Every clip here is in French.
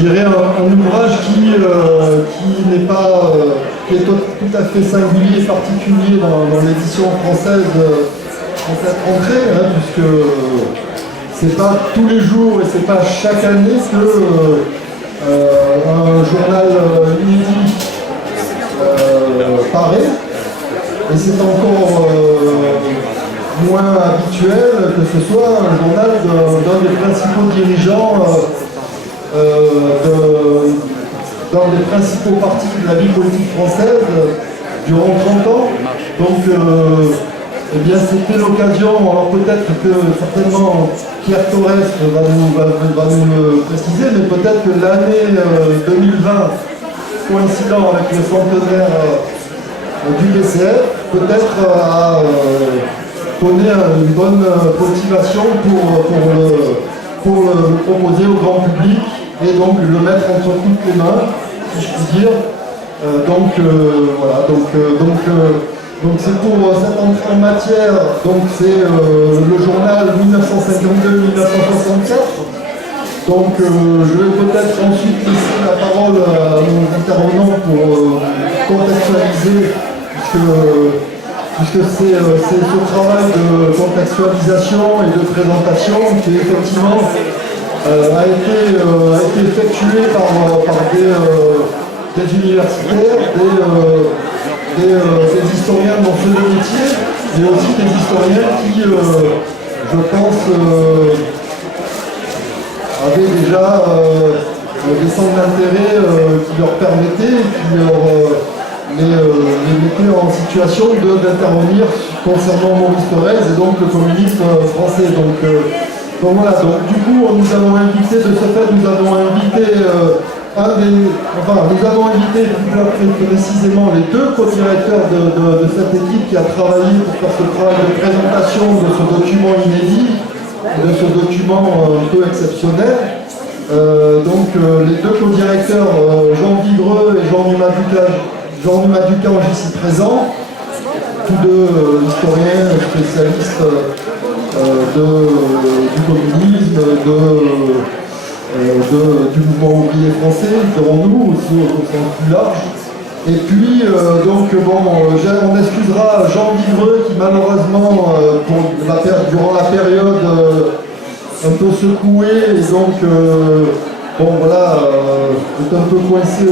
je dirais un ouvrage qui n'est pas, qui est tout à fait singulier et particulier dans l'édition française en cette rentrée, hein, puisque c'est pas tous les jours et c'est pas chaque année que un journal inédit paraît, et c'est encore moins habituel que ce soit un journal d'un des principaux dirigeants dans les principaux partis de la vie politique française durant 30 ans. Donc, eh bien, c'était l'occasion, alors peut-être que certainement Pierre Torres va nous le préciser, mais peut-être que l'année 2020, coïncidant avec le centenaire du PCF, peut-être a donné une bonne motivation pour le proposer au grand public et donc le mettre entre toutes les mains, si je puis dire. Voilà, donc c'est pour cette entrée en matière, donc c'est le journal 1952-1964. Donc je vais peut-être ensuite laisser la parole à nos intervenants pour contextualiser, puisque c'est ce travail de contextualisation et de présentation qui effectivement a été effectué par des universitaires, des historiens dans ce métier, mais aussi des historiens qui, je pense, avaient déjà des centres d'intérêt qui leur permettaient, qui les mettaient en situation d'intervenir concernant Maurice Thorez et donc le communisme français. Donc voilà, donc du coup nous avons invité, de ce fait nous avons invité nous avons invité plus précisément les deux co-directeurs de cette équipe qui a travaillé pour faire ce travail de présentation de ce document inédit, de ce document un peu exceptionnel. Les deux co-directeurs, Jean Vigreux et Jean Ducamp ici présents, tous deux historiens spécialistes du communisme, du mouvement ouvrier français, dirons-nous, aussi au sens plus large. Et puis, on excusera Jean Vigreux qui malheureusement, durant la période un peu secouée, et donc, est un peu coincé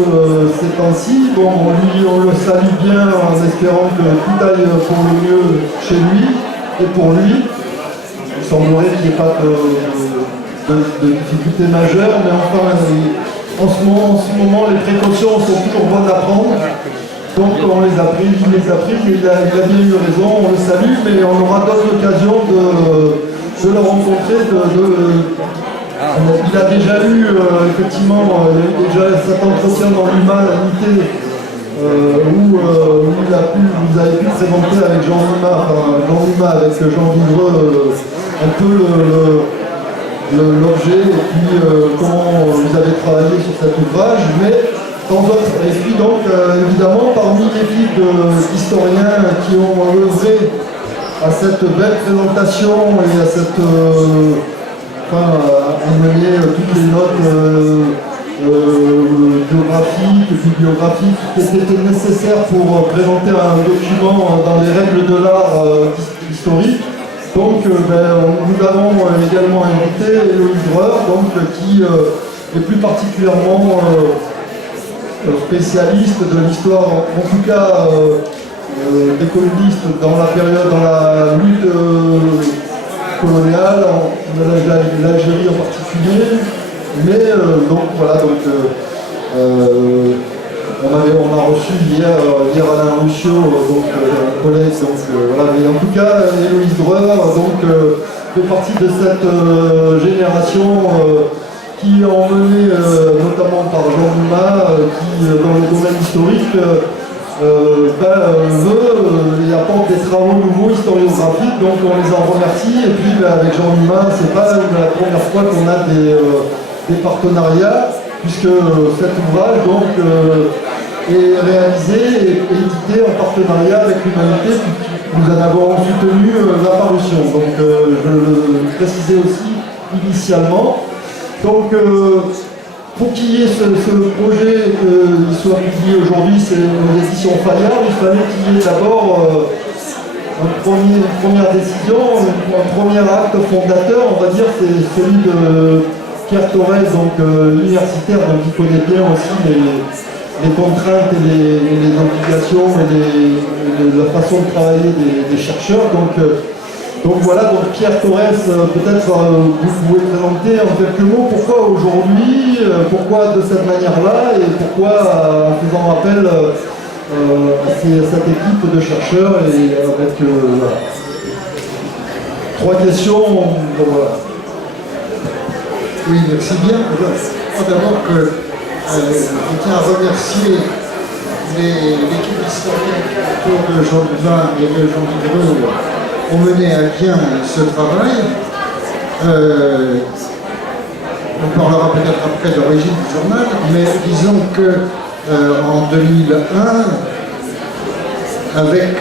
ces temps-ci. On le salue bien en espérant que tout aille pour le mieux chez lui et pour lui. Il semblerait qu'il n'y ait pas de difficultés majeures, mais enfin, en ce moment, les précautions sont toujours bonnes à prendre. Donc on les a prises, il a bien eu raison, on le salue, mais on aura d'autres occasions de le rencontrer. Il a déjà eu, effectivement, cet entretien dans l'humanité où vous avez pu présenter avec Jean Lima avec Jean Vigreux un peu l'objet et puis comment vous avez travaillé sur cet ouvrage, mais et puis donc évidemment parmi l'équipe d'historiens qui ont œuvré à cette belle présentation et à cette amener toutes les notes bibliographiques qui étaient nécessaires pour présenter un document dans les règles de l'art historique. Donc nous avons également invité Héloïse Dreur, qui est plus particulièrement spécialiste de l'histoire, en tout cas des communistes dans la lutte coloniale, l'Algérie en particulier. Mais on a reçu hier Alain Ruccio, un collègue, mais en tout cas Héloïse Dreur fait partie de cette génération qui est emmenée notamment par Jean Dumas, qui dans le domaine historique veut et apporte des travaux nouveaux historiographiques, donc on les en remercie. Et puis avec Jean Dumas, c'est pas la première fois qu'on a des partenariats, puisque cet ouvrage est réalisé et édité en partenariat avec l'Humanité. Nous en avons soutenu la parution, donc je le précisais aussi initialement. Donc pour qu'il y ait ce projet qui soit publié aujourd'hui, c'est une édition Fayard, il fallait qu'il y ait d'abord une première décision, un premier acte fondateur, on va dire, c'est celui de Pierre Torres, donc universitaire, donc qui connaît bien aussi les contraintes et les obligations et la façon de travailler des chercheurs. Donc voilà, donc Pierre Torres, peut-être vous pouvez présenter en quelques mots pourquoi aujourd'hui, pourquoi de cette manière-là et pourquoi en faisant appel à cette équipe de chercheurs et avec voilà. 3 questions. Voilà. Oui, merci bien. D'abord que je tiens à remercier l'équipe historique autour de Jean Duvin et de Jean Vigreux ont mené à bien ce travail. On parlera peut-être après de l'origine du journal, mais disons que en 2001, avec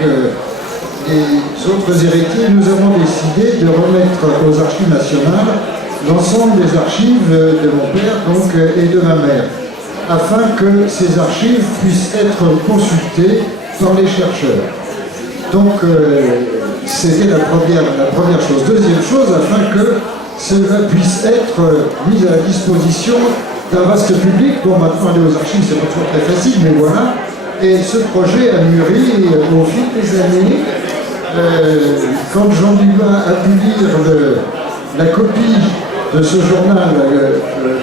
les autres héritiers, nous avons décidé de remettre aux archives nationales l'ensemble des archives de mon père donc, et de ma mère, afin que ces archives puissent être consultées par les chercheurs. Donc, c'était la première chose. Deuxième chose, afin que cela puisse être mis à la disposition d'un vaste public. Bon, maintenant aller aux archives, c'est pas toujours très facile, mais voilà. Et ce projet a mûri au fil des années. Quand Jean Duvin a pu lire la copie de ce journal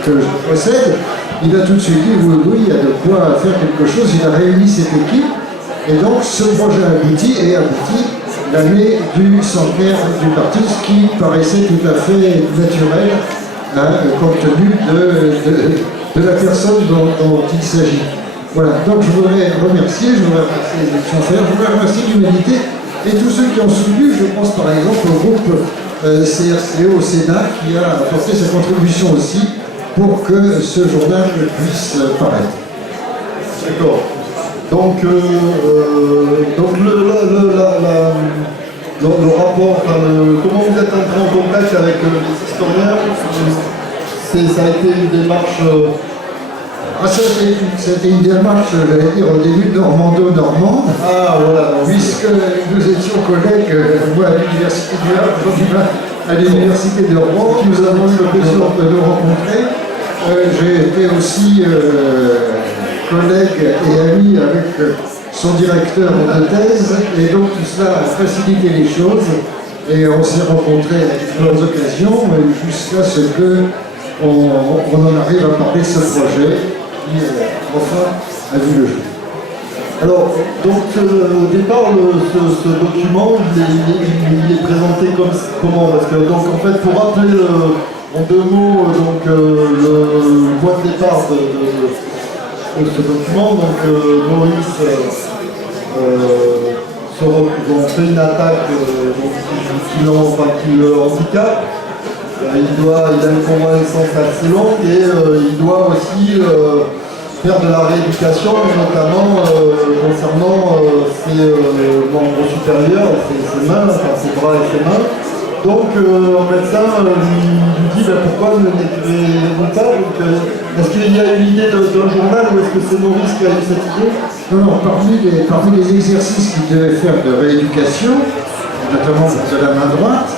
que je possède, il a tout de suite dit oui, il y a de quoi faire quelque chose. Il a réuni cette équipe. Et donc ce projet aboutit l'année du centenaire du parti, ce qui paraissait tout à fait naturel, hein, compte tenu de la personne dont il s'agit. Voilà, donc je voudrais remercier les élections faire, je voudrais remercier l'humanité et tous ceux qui ont soutenu, je pense par exemple au groupe CRCE au Sénat qui a apporté sa contribution aussi pour que ce journal puisse paraître. D'accord. Donc le rapport, comment vous êtes entré en contact avec les historiens, ça a été une démarche C'était une démarche, j'allais dire, au début normando-normande. Ah, voilà. Puisque nous étions collègues, moi à l'université du Havre, à l'université de Rouen, nous avons eu l'occasion de nous rencontrer. J'ai été aussi collègue et ami avec son directeur de thèse, et donc tout cela a facilité les choses. Et on s'est rencontrés à différentes occasions, jusqu'à ce qu'on en arrive à parler de ce projet qui, enfin, a vu le jour. Alors, donc au départ, ce document, il est présenté comment? Parce que, donc, en fait, pour rappeler en 2 mots le point de départ de ce document, donc Maurice fait une attaque qui le handicape. Il a une convalescence assez longue et il doit aussi faire de la rééducation, notamment concernant ses membres supérieurs, ses mains, enfin ses bras et ses mains. Donc un médecin lui dit pourquoi ne l'écrivez-vous pas? Est-ce qu'il y a une idée d'un journal ou est-ce que c'est Maurice qui a eu cette idée? Non, parmi les exercices qu'il devait faire de rééducation, notamment de la main droite,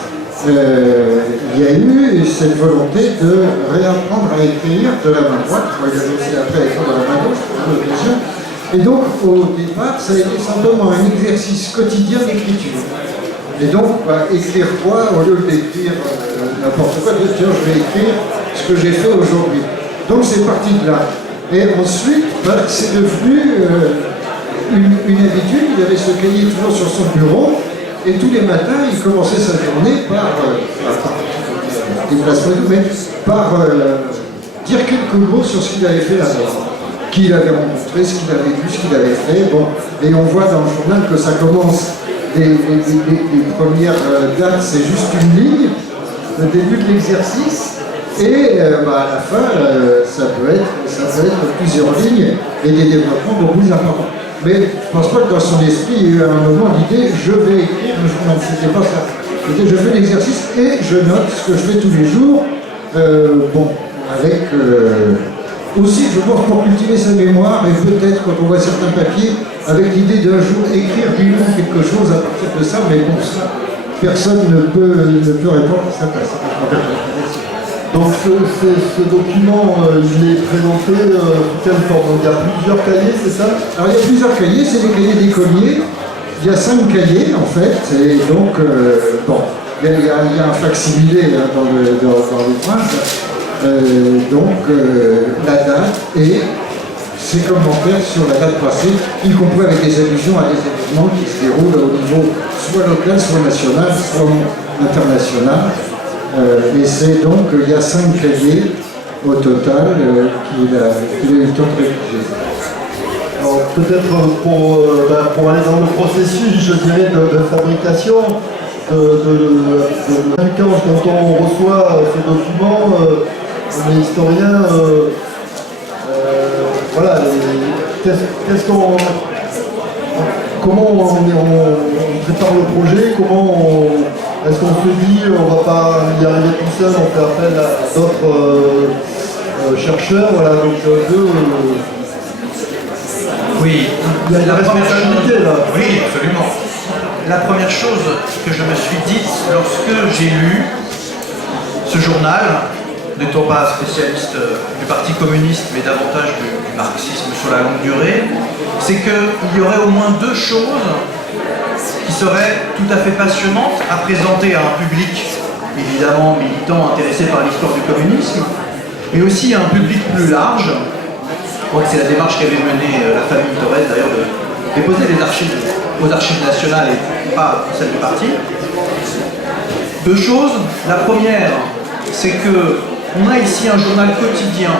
il y a eu cette volonté de réapprendre à écrire de la main droite. Il avait aussi appris à écrire de la main gauche pour l'occasion. Et donc, au départ, ça a été simplement un exercice quotidien d'écriture. Et donc, écrire quoi au lieu d'écrire n'importe quoi, tiens, je vais écrire ce que j'ai fait aujourd'hui. Donc, c'est parti de là. Et ensuite, c'est devenu une habitude. Il avait ce cahier toujours sur son bureau. Et tous les matins, il commençait sa journée par dire quelques mots sur ce qu'il avait fait là-bas, qui il avait rencontré, ce qu'il avait vu, ce qu'il avait fait. Bon. Et on voit dans le journal que ça commence, les premières dates, c'est juste une ligne, le début de l'exercice, et à la fin, ça peut être plusieurs lignes et des développements beaucoup plus importants. Mais je ne pense pas que dans son esprit, il y a eu à un moment l'idée je vais écrire un journal. C'était pas ça. C'était je fais l'exercice et je note ce que je fais tous les jours. Avec aussi, je pense, pour cultiver sa mémoire, et peut-être quand on voit certains papiers, avec l'idée d'un jour écrire du nom quelque chose à partir de ça, mais bon, ça, personne ne peut répondre à ça. Donc ce document, il est présenté sous quelle forme? Donc, il y a plusieurs cahiers, c'est ça? Alors il y a plusieurs cahiers, c'est des cahiers d'écoliers. Il y a 5 cahiers en fait, et donc bon, il y a un facsimilé hein, dans l'ouvrage. La date et ses commentaires sur la date passée, y compris avec des allusions à des événements qui se déroulent au niveau soit local, soit national, soit international. Et c'est donc, il y a 5 cahiers au total qu'il a eu le temps de rédiger. Alors peut-être pour aller dans le processus, je dirais, de fabrication de quand on reçoit ces documents, les historiens, voilà, comment on prépare le projet, est-ce qu'on se dit on va pas y arriver tout seul, on fait appel à d'autres chercheurs, voilà, donc oui, il y a la responsabilité là. Oui, absolument. La première chose que je me suis dite lorsque j'ai lu ce journal, n'étant pas spécialiste du Parti communiste, mais davantage du marxisme sur la longue durée, c'est qu'il y aurait au moins 2 choses qui seraient tout à fait passionnantes à présenter à un public, évidemment militant, intéressé par l'histoire du communisme, mais aussi à un public plus large. Je crois que c'est la démarche qu'avait menée la famille Thorez, d'ailleurs, de déposer les archives aux archives nationales et pas celles du parti. 2 choses. La première, c'est qu'on a ici un journal quotidien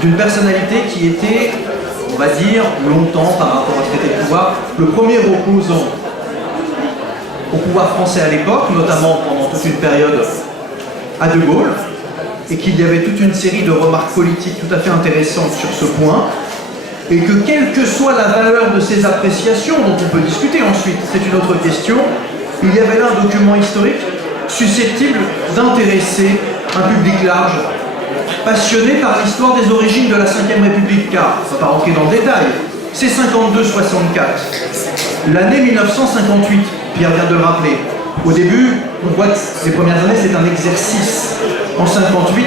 d'une personnalité qui était, on va dire, longtemps par rapport au traité de pouvoir, le premier opposant au pouvoir français à l'époque, notamment pendant toute une période à De Gaulle, et qu'il y avait toute une série de remarques politiques tout à fait intéressantes sur ce point, et que quelle que soit la valeur de ces appréciations, dont on peut discuter ensuite, c'est une autre question, il y avait là un document historique susceptible d'intéresser un public large, passionné par l'histoire des origines de la Ve République, car, on ne va pas rentrer dans le détail, c'est 52-64, l'année 1958, Pierre vient de le rappeler. Au début, on voit que les premières années, c'est un exercice. En 58,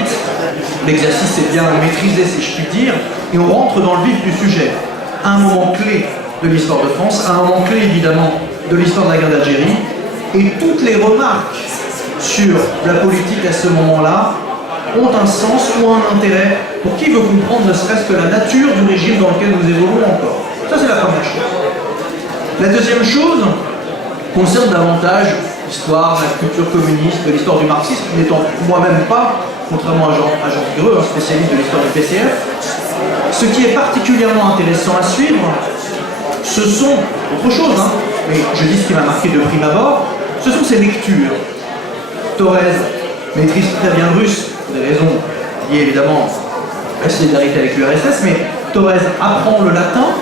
l'exercice est bien maîtrisé, si je puis dire, et on rentre dans le vif du sujet. Un moment clé de l'histoire de France, un moment clé, évidemment, de l'histoire de la guerre d'Algérie, et toutes les remarques sur la politique à ce moment-là ont un sens ou un intérêt pour qui veut comprendre ne serait-ce que la nature du régime dans lequel nous évoluons encore. Ça, c'est la première chose. La deuxième chose concerne davantage l'histoire de la culture communiste, de l'histoire du marxisme, n'étant moi-même pas, contrairement à Jean Vigreux, un spécialiste de l'histoire du PCF. Ce qui est particulièrement intéressant à suivre, ce sont, autre chose, hein, mais je dis ce qui m'a marqué de prime abord, ce sont ces lectures. Thorez maîtrise très bien le russe, pour des raisons liées évidemment à la solidarité avec l'URSS, mais Thorez apprend le latin,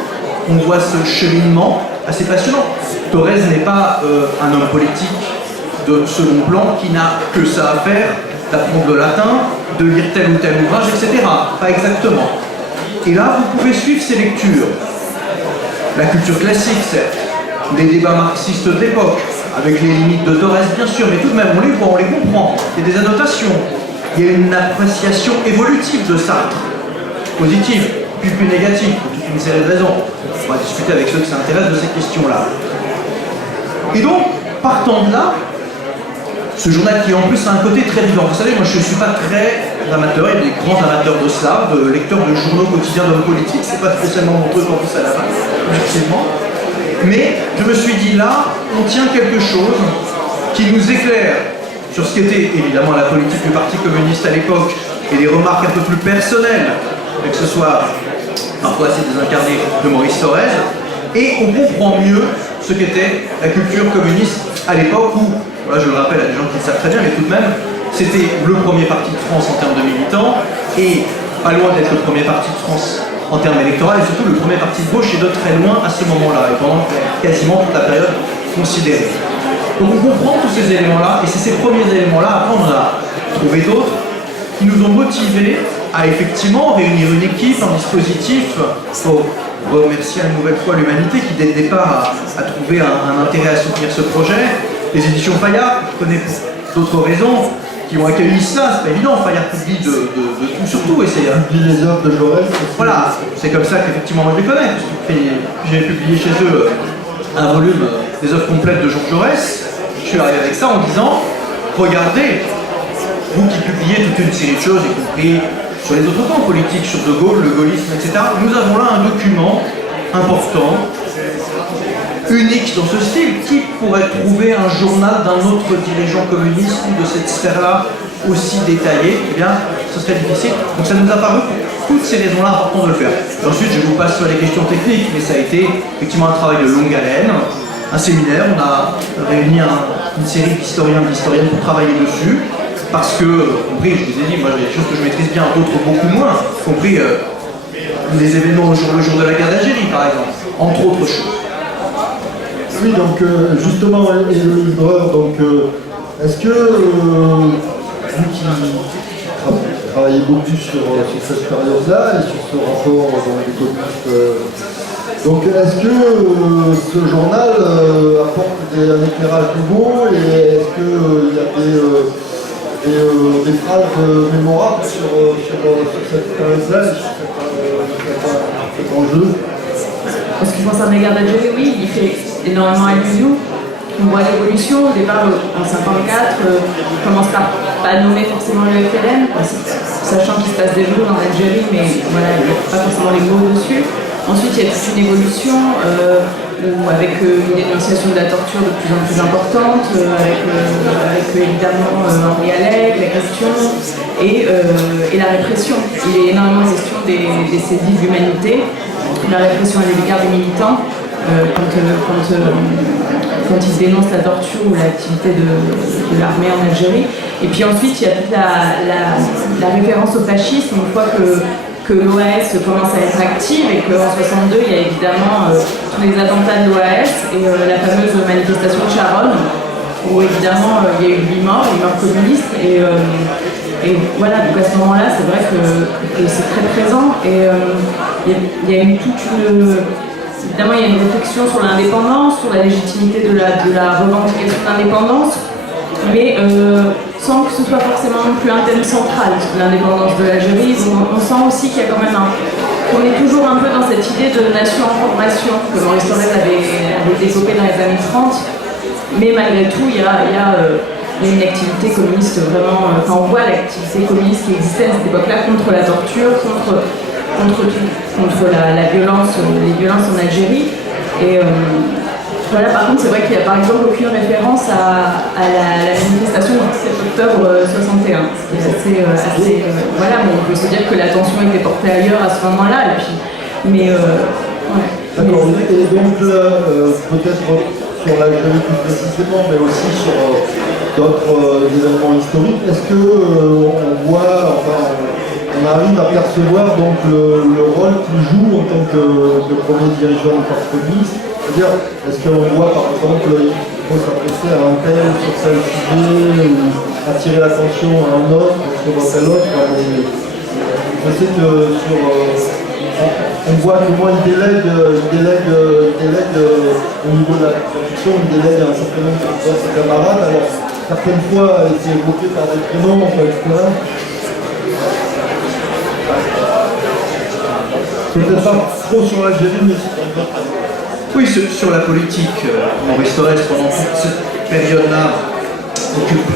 on voit ce cheminement assez passionnant. Thorez n'est pas un homme politique de second plan qui n'a que ça à faire d'apprendre le latin, de lire tel ou tel ouvrage, etc. Pas exactement. Et là, vous pouvez suivre ces lectures. La culture classique, certes, les débats marxistes de l'époque, avec les limites de Thorez, bien sûr, mais tout de même, on les voit, on les comprend. Il y a des annotations. Il y a une appréciation évolutive de Sartre, positive, puis plus négative, pour toute une série de raisons. On va discuter avec ceux qui s'intéressent de ces questions-là. Et donc, partant de là, ce journal qui en plus a un côté très vivant. Vous savez, moi je ne suis pas très amateur, il y a des grands amateurs de cela, de lecteurs de journaux quotidiens d'hommes politiques, c'est pas spécialement mon truc en plus à la fin, effectivement. Mais je me suis dit là, on tient quelque chose qui nous éclaire sur ce qu'était évidemment la politique du Parti communiste à l'époque et des remarques un peu plus personnelles, que ce soit parfois assez désincarné de Maurice Thorez, et on comprend mieux ce qu'était la culture communiste à l'époque où, voilà, je le rappelle à des gens qui le savent très bien, mais tout de même, c'était le premier parti de France en termes de militants, et pas loin d'être le premier parti de France en termes électoraux, et surtout le premier parti de gauche et de très loin à ce moment-là, et pendant quasiment toute la période considérée. Donc on comprend tous ces éléments-là, et c'est ces premiers éléments-là, après on en a trouvé d'autres, qui nous ont motivés à effectivement réunir une équipe, un dispositif pour remercier une nouvelle fois l'humanité qui dès le départ a trouvé un intérêt à soutenir ce projet. Les éditions Fayard, je connais pour d'autres raisons, qui ont accueilli ça, c'est pas évident, Fayard publie de tout sur tout. Publie les œuvres de Jaurès. Voilà, c'est comme ça qu'effectivement moi je les connais. J'ai publié chez eux un volume des œuvres complètes de Jean Jaurès. Je suis arrivé avec ça en disant, regardez, vous qui publiez toute une série de choses, y compris sur les autres camps politiques, sur De Gaulle, le gaullisme, etc. Nous avons là un document important, unique dans ce style. Qui pourrait trouver un journal d'un autre dirigeant communiste de cette sphère-là aussi détaillé? Eh bien, ce serait difficile. Donc ça nous a paru, pour toutes ces raisons-là, important de le faire. Et ensuite, je vous passe sur les questions techniques, mais ça a été effectivement un travail de longue haleine, un séminaire. On a réuni une série d'historiens et d'historiennes pour travailler dessus. Parce que, compris, je vous ai dit, moi j'ai des choses que je maîtrise bien, d'autres beaucoup moins, compris les événements le jour de la guerre d'Algérie, par exemple, entre autres choses. Oui, donc justement, et le livreur, donc est-ce que vous qui travaillez beaucoup sur cette période-là et sur ce rapport des communistes, donc est-ce que ce journal apporte un éclairage nouveau et est-ce qu'il y a des phrases mémorables sur cette période-là et sur cet enjeu? En ce qui concerne la guerre d'Algérie, oui, il fait énormément allusion. On voit l'évolution. Au départ, en 1954, on commence par pas nommer forcément le FLN, sachant qu'il se passe des choses en Algérie, mais voilà, il n'y a pas forcément les mots dessus. Ensuite, il y a toute une évolution avec une dénonciation de la torture de plus en plus importante, avec évidemment Henri Alleg, la question, et la répression. Il est énormément question des saisies de l'humanité, la répression à l'égard des militants, quand ils dénoncent la torture ou l'activité de l'armée en Algérie. Et puis ensuite, il y a toute la référence au fascisme, une fois que l'OAS commence à être active et qu'en 1962, il y a évidemment tous les attentats de l'OAS et la fameuse manifestation de Charonne, où évidemment il y a eu 8 morts communistes. Et voilà, donc à ce moment-là, c'est vrai que c'est très présent. Et il y a évidemment, il y a une réflexion sur l'indépendance, sur la légitimité de la revendication d'indépendance, mais sans que ce soit forcément non plus un thème central, l'indépendance de l'Algérie. On sent aussi qu'il y a quand même qu'on est toujours un peu dans cette idée de nation en formation que Maurice Thorez avait développée dans les années 30, mais malgré tout, il y a une activité communiste vraiment, on voit l'activité communiste qui existait à cette époque-là contre la torture, contre la violence, les violences en Algérie. Et voilà, par contre, c'est vrai qu'il n'y a par exemple aucune référence à la manifestation du 17 octobre 61. Voilà, bon, on peut se dire que l'attention était portée ailleurs à ce moment-là, ouais. D'accord, et donc là, peut-être sur l'Algérie plus précisément, mais aussi sur d'autres événements historiques, est-ce qu'on voit, on arrive à percevoir donc le rôle qu'il joue en tant que premier dirigeant du Parti communiste? C'est-à-dire, est-ce qu'on voit par exemple qu'il faut s'adresser à un tel sur tel sujet ou attirer l'attention à un autre sur tel autre? Je sais que on voit que moi il délègue au niveau de la production, il délègue un certain nombre de ses camarades. Alors certaines fois c'est évoqué par des prénoms, etc. Peut-être pas trop sur l'Algérie, mais oui, sur la politique, Maurice Thorez, pendant toute cette période-là, occupe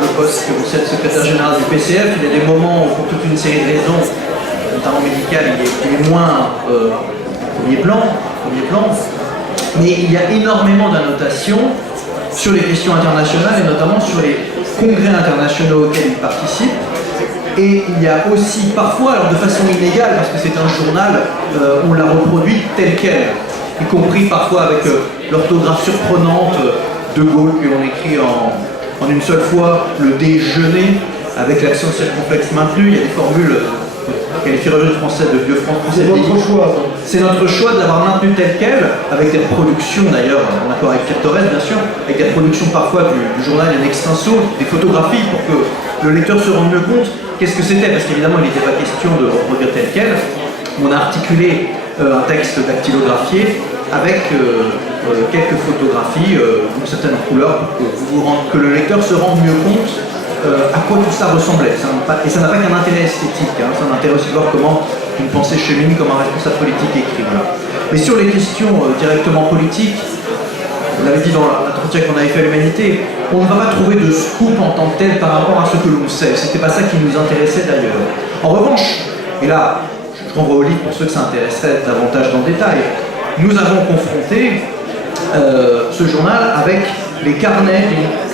le poste que vous êtes secrétaire général du PCF. Il y a des moments où, pour toute une série de raisons, notamment médicales, il est moins premier plan, mais il y a énormément d'annotations sur les questions internationales et notamment sur les congrès internationaux auxquels il participe. Et il y a aussi parfois, alors de façon inégale, parce que c'est un journal, on l'a reproduit tel quel, y compris parfois avec l'orthographe surprenante de Gaulle que l'on écrit en une seule fois, le déjeuner, avec l'accent circonflexe maintenu. Il y a des formules qualifie Revue française de vieux français. C'est votre choix. C'est notre choix de l'avoir maintenu tel quel, avec des reproductions d'ailleurs, en accord avec Pierre Torres bien sûr, avec des reproductions parfois du journal in extenso, des photographies pour que le lecteur se rende mieux compte qu'est-ce que c'était, parce qu'évidemment il n'était pas question de le reproduire tel quel. On a articulé un texte dactylographié avec quelques photographies d'une certaine couleur pour que le lecteur se rende mieux compte à quoi tout ça ressemblait. Et ça n'a pas qu'un intérêt esthétique, hein, ça a un intérêt aussi de voir comment une pensée chemine, comme un responsable politique écrit. Voilà. Mais sur les questions directement politiques, on l'avait dit dans l'entretien qu'on avait fait à l'Humanité, on ne va pas trouver de scoop en tant que tel par rapport à ce que l'on sait. C'était pas ça qui nous intéressait d'ailleurs. En revanche, et là, je renvoie au livre pour ceux que ça intéresserait davantage dans le détail, nous avons confronté ce journal avec les carnets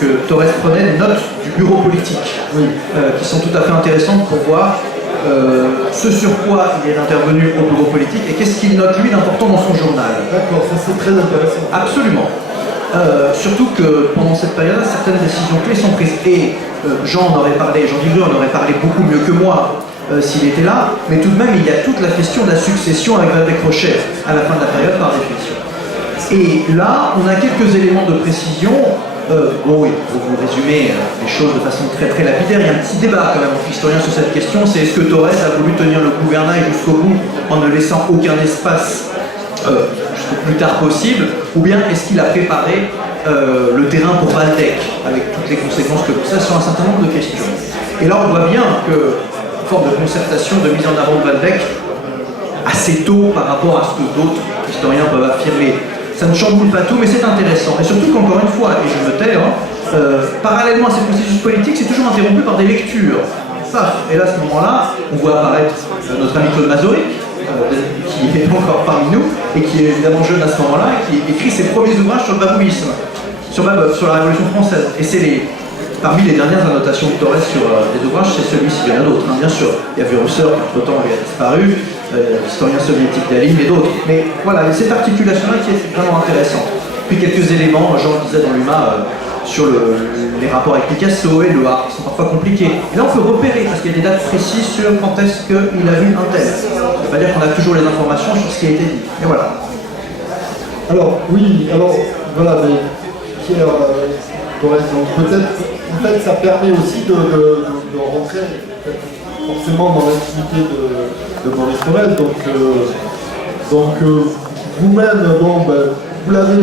que Torres prenait, des notes du bureau politique, qui sont tout à fait intéressantes pour voir ce sur quoi il est intervenu au bureau politique et qu'est-ce qu'il note lui d'important dans son journal. D'accord, ça c'est très intéressant. Absolument. Surtout que pendant cette période, certaines décisions clés sont prises. Et Jean en aurait parlé, Jean-Yves en aurait parlé beaucoup mieux que moi s'il était là, mais tout de même il y a toute la question de la succession avec Valdec Rocher à la fin de la période par définition. Et là, on a quelques éléments de précision. Bon, oui, pour vous résumer les choses de façon très très lapidaire, il y a un petit débat quand même entre historiens sur cette question, c'est est-ce que Torres a voulu tenir le gouvernail jusqu'au bout en ne laissant aucun espace jusqu'au plus tard possible, ou bien est-ce qu'il a préparé le terrain pour Valdec, avec toutes les conséquences que ça sur un certain nombre de questions. Et là on voit bien que, forme de concertation, de mise en avant de Valdec, assez tôt par rapport à ce que d'autres historiens peuvent affirmer. Ça ne chamboule pas tout, mais c'est intéressant. Et surtout qu'encore une fois, et je me tais, parallèlement à ces processus politiques, c'est toujours interrompu par des lectures. Paf. Et là, à ce moment-là, on voit apparaître notre ami Claude Mazouric, qui est encore parmi nous, et qui est évidemment jeune à ce moment-là, et qui écrit ses premiers ouvrages sur le babouisme, sur la Révolution française. Et c'est parmi les dernières annotations de Torres sur des ouvrages, c'est celui-ci, il y en a d'autres, hein, bien sûr. Il y a Vurusser, qui entre-temps avait disparu, l'historien soviétique d'Aline et d'autres. Mais voilà, cette articulation-là qui est vraiment intéressante. Puis quelques éléments, Jean le disait dans l'UMA, sur les rapports avec Picasso et le art, qui sont parfois compliqués. Et là, on peut repérer, parce qu'il y a des dates précises sur quand est-ce qu'il a vu un tel. Ça ne veut pas dire qu'on a toujours les informations sur ce qui a été dit. Et voilà. Alors, oui, voilà, mais Pierre Torres, donc peut-être, en fait, ça permet aussi de rentrer forcément dans l'intimité de Maurice Torres. Donc vous-même, bon, ben, vous l'avez lu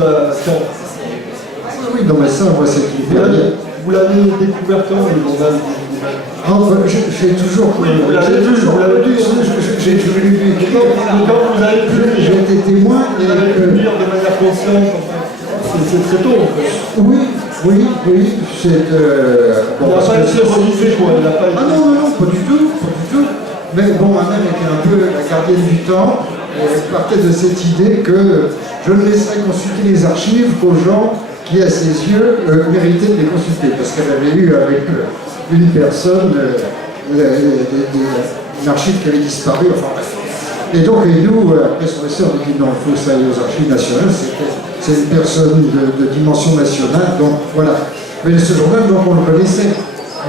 à Sciences. Oui, non mais ça, moi c'est une période. Vous l'avez découvert quand le journal? J'ai toujours. Oui, vous l'avez lu, j'ai lu. Quand vous avez pu, j'ai été témoin. Vous avez pu lire de manière consciente. C'est très tôt en fait. Oui. C'est. Il n'a pas été relisé quoi. Ah non, pas du tout. Mais bon, ma-même était un peu la gardienne du temps. Elle partait de cette idée que je ne laisserais consulter les archives qu'aux gens qui, à ses yeux, méritaient de les consulter. Parce qu'elle avait eu avec une personne une archive qui avait disparu, enfin bref. Et donc, nous, après son essai, on dit non, il faut que ça aille aux archives nationales, c'est une personne de dimension nationale, donc voilà. Mais ce journal, donc, on le connaissait.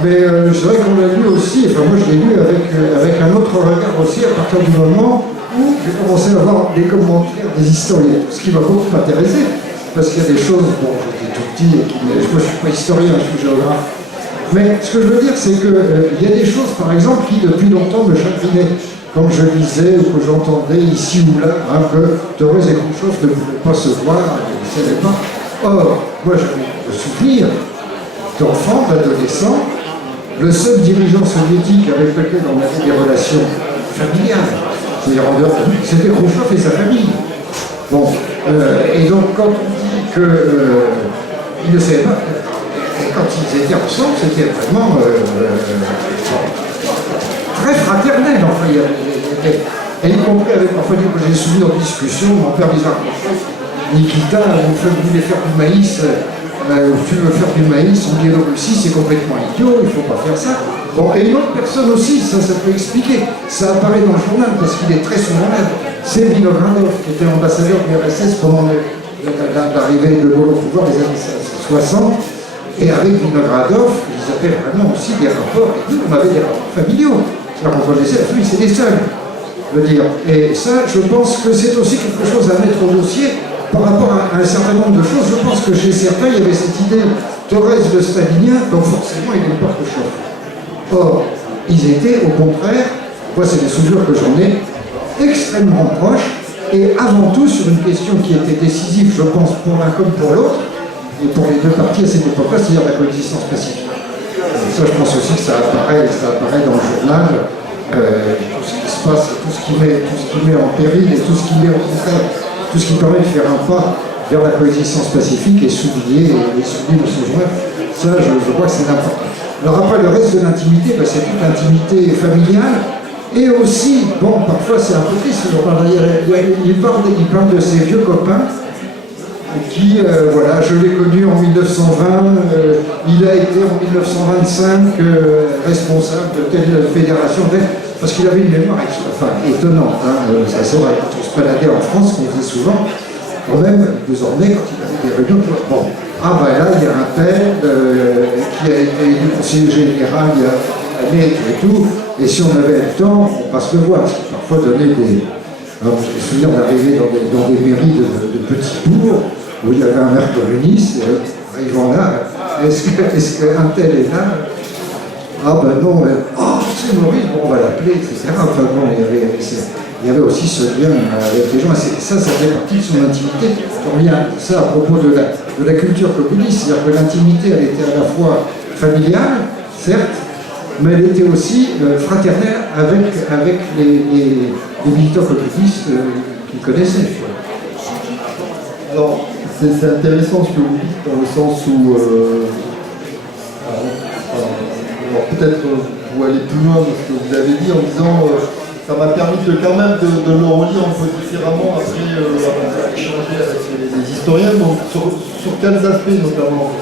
Mais c'est vrai qu'on l'a lu aussi, enfin moi je l'ai lu avec un autre regard aussi, à partir du moment où j'ai commencé à avoir des commentaires des historiens, ce qui m'a beaucoup intéressé, parce qu'il y a des choses, bon, j'étais tout petit, moi je ne suis pas historien, je suis géographe, mais ce que je veux dire, c'est qu'il y a des choses, par exemple, qui depuis longtemps me chagrinaient, comme je lisais ou que j'entendais ici ou là, hein, que Torres et Khrouchtchev ne pouvaient pas se voir, ils ne savaient pas. Or, moi j'avais le souvenir d'enfants, d'adolescents, le seul dirigeant soviétique avec lequel on avait des relations familiales, c'était Khrouchtchev et sa famille. Bon, et donc quand on dit qu'ils ne savaient pas, et quand ils étaient ensemble, c'était vraiment très fraternel. Enfin, et y compris avec, enfin, j'ai souvenir de discussion, mon père disait à Khrouchtchev, Nikita, vous voulez faire du maïs, tu veux faire du maïs en Biélorussie, c'est complètement idiot, il ne faut pas faire ça. Bon, et une autre personne aussi, ça peut expliquer, ça apparaît dans le journal parce qu'il est très souvent là, c'est Vinogradov, qui était ambassadeur de l'URSS pendant l'arrivée de Gaulle au pouvoir des années 60, Et avec Vinogradov, ils avaient vraiment aussi des rapports, et nous, on avait des rapports familiaux. C'est-à-dire qu'on connaissait la famille, c'est des seuls, je veux dire. Et ça, je pense que c'est aussi quelque chose à mettre au dossier par rapport à un certain nombre de choses. Je pense que chez certains, il y avait cette idée Torres de stalinien, donc forcément, il est pas que chauffe. Or, ils étaient, au contraire, moi, c'est des souvenirs que j'en ai, extrêmement proches, et avant tout sur une question qui était décisive, je pense, pour l'un comme pour l'autre, et pour les deux parties à cette époque-là, c'est-à-dire la coexistence pacifique. Et ça, je pense aussi que ça apparaît dans le journal, tout ce qui se passe, tout ce qui met en péril, et tout ce qui met au contraire, tout ce qui permet de faire un pas vers la coexistence pacifique et souligner de ce journal. Ça, je crois que c'est important. Alors après, le reste de l'intimité, c'est toute l'intimité familiale. Et aussi, bon, parfois c'est un peu triste, il parle de ses vieux copains qui, voilà, je l'ai connu en 1920, il a été en 1925 responsable de telle fédération, parce qu'il avait une mémoire étonnante, hein, ça c'est vrai, quand on se baladait en France, qu'on faisait souvent, quand même, désormais, quand il avait des réunions, bon, ah ben là, il y a un tel qui a été élu conseiller général il y a année et tout, et si on avait le temps, on passe le voir, parce qu'il parfois donnait des... Alors, je me souviens d'arriver dans des mairies de petits bourgs, où il y avait un maire communiste, et arrivant là, est-ce qu'un tel est là? Ah ben non, oh, c'est Maurice, bon, on va l'appeler, etc. Enfin bon, il y avait aussi ce lien avec les gens, et ça fait partie de son intimité. Je reviens à ça à propos de la culture communiste, c'est-à-dire que l'intimité, elle était à la fois familiale, certes, mais elle était aussi fraternelle avec les militants communistes qu'il connaissait. Alors, c'est intéressant ce que vous dites, dans le sens où, alors peut-être vous allez plus loin de ce que vous avez dit en disant ça m'a permis quand même de le relire un peu différemment après avoir échangé avec les historiens. Donc, sur quels aspects notamment?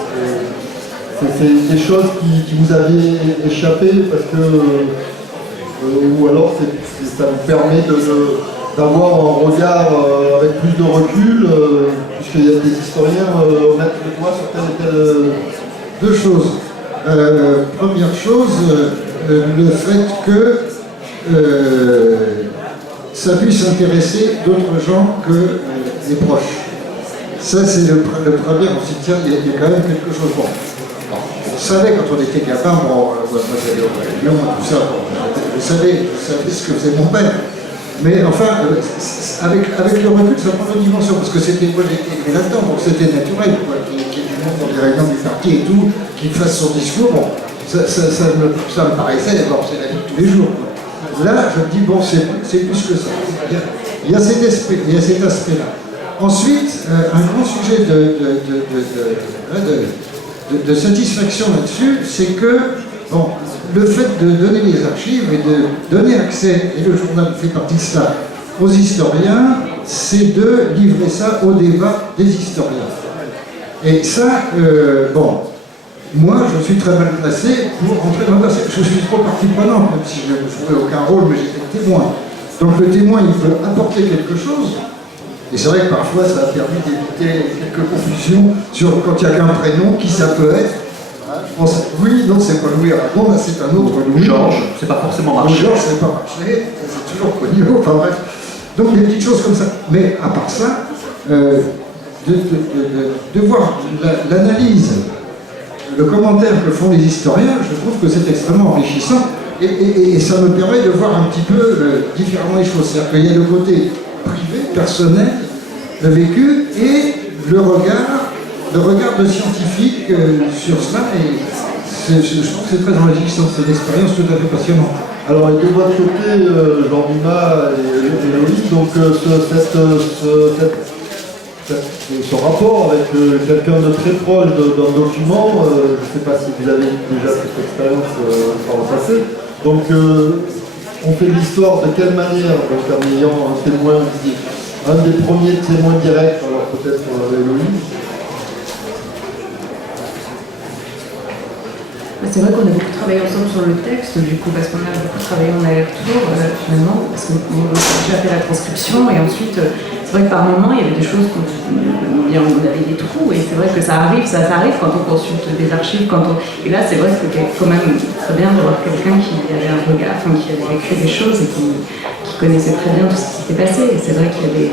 C'est des choses qui vous avaient échappé parce que, ou alors ça vous permet d'avoir un regard avec plus de recul, puisqu'il y a des historiens mettre le doigt sur telle et telle... Deux choses. Première chose, le fait que ça puisse intéresser d'autres gens que les proches. Ça, c'est le premier, on s'y tient, il y a quand même quelque chose. Bon. On savait quand on était gamin, moi j'allais au Lyon, tout ça, je savais ce que faisait mon père. Mais enfin, avec le recul, ça prend une dimension, parce que moi j'étais là-dedans, donc c'était naturel, quoi, qu'il y ait du monde dans les réunions du parti et tout, qu'il fasse son discours, bon, ça me paraissait, bon, c'est la vie de tous les jours. Quoi. Là, je me dis, bon, c'est plus que ça. Il y a cet aspect-là. Ensuite, un grand sujet de satisfaction là-dessus, c'est que, bon, le fait de donner les archives et de donner accès, et le journal fait partie de cela, aux historiens, c'est de livrer ça au débat des historiens. Et ça, bon, moi je suis très mal placé pour entrer dans ça. Je suis trop partie prenante, même si je ne jouais aucun rôle, mais j'étais témoin. Donc le témoin, il peut apporter quelque chose. Et c'est vrai que parfois ça a permis d'éviter quelques confusions sur quand il n'y a qu'un prénom, qui ça peut être. Je pense, oui, non, c'est pas Louis Aragon, là c'est un autre Louis. Georges, c'est pas forcément marché. Georges, c'est pas marché, c'est toujours connu, enfin bref. Donc des petites choses comme ça. Mais à part ça, de voir l'analyse, le commentaire que font les historiens, je trouve que c'est extrêmement enrichissant. Et ça me permet de voir un petit peu différemment les choses. C'est-à-dire qu'il y a le côté privé, personnel, le vécu, et le regard de scientifique sur cela. Et je trouve que c'est très enrichissant. C'est une expérience tout à fait passionnante. Alors, et de votre côté, Jean-Dumas et Loïc, donc ce rapport avec quelqu'un de très proche d'un document, je ne sais pas si vous avez déjà cette expérience par le passé, donc on fait l'histoire de quelle manière, donc en ayant un témoin, un des premiers témoins directs, alors peut-être Loïc. C'est vrai qu'on a beaucoup travaillé ensemble sur le texte, du coup, parce qu'on a beaucoup travaillé en aller-retour, finalement, parce que j'ai fait la transcription, et ensuite, c'est vrai que par moments, il y avait des choses où on avait des trous, et c'est vrai que ça arrive quand on consulte des archives, et là c'est vrai que c'était quand même très bien d'avoir quelqu'un qui avait un regard, enfin, qui avait écrit des choses et qui connaissait très bien tout ce qui s'était passé, et c'est vrai qu'il y avait...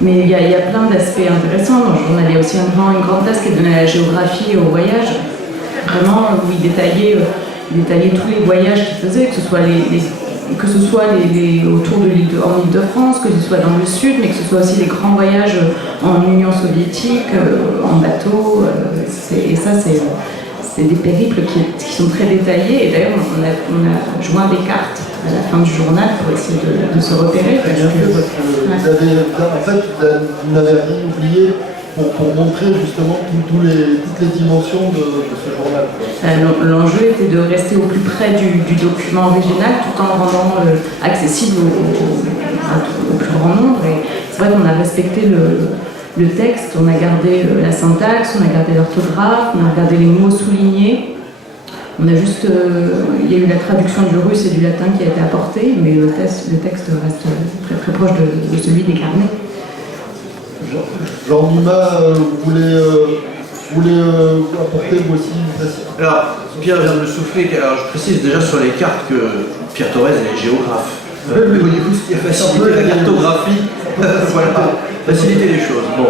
Mais il y a plein d'aspects intéressants. Dans le journal, il y a aussi une grande place qui est donnée à la géographie et au voyage, vraiment où il détaillait tous les voyages qu'il faisait, que ce soit autour de en Île-de-France, que ce soit dans le sud, mais que ce soit aussi les grands voyages en Union soviétique, en bateau. Et ça, c'est des périples qui sont très détaillés. Et d'ailleurs, on a joint des cartes à la fin du journal pour essayer de se repérer. Très bien fait, parce que vous n'avez rien oublié pour montrer justement toutes les dimensions de ce journal. L'enjeu était de rester au plus près du document original tout en le rendant accessible au plus grand nombre. Et c'est vrai qu'on a respecté le texte, on a gardé la syntaxe, on a gardé l'orthographe, on a gardé les mots soulignés. On a juste, il y a eu la traduction du russe et du latin qui a été apportée, mais le texte reste très très proche de celui des carnets. Jean-Nima, vous voulez apporter vous aussi une précision? Alors, Pierre vient de me souffler, alors je précise déjà sur les cartes que Pierre Thorez est géographe. Du coup, ce qui a facilité la cartographie, voilà, faciliter les choses. Bon,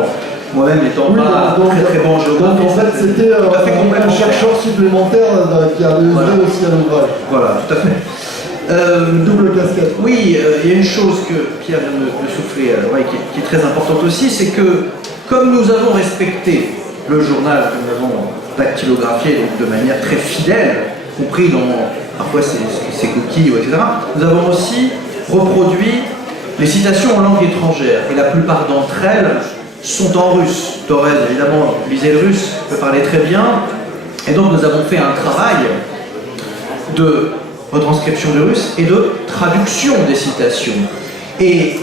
moi-même n'étant pas très bon en géographie. Donc en fait, c'était un chercheur supplémentaire qui a œuvré aussi à l'ouvrage. Voilà, tout à fait. Double casquette. Oui, il y a une chose que Pierre vient de me souffler, qui est très importante aussi, c'est que comme nous avons respecté le journal, que nous avons dactylographié donc de manière très fidèle, compris dans parfois ses coquilles, etc., nous avons aussi reproduit les citations en langue étrangère, et la plupart d'entre elles sont en russe. Thorez, évidemment, lisait le russe, peut parler très bien, et donc nous avons fait un travail de retranscription du russe et de traduction des citations. Et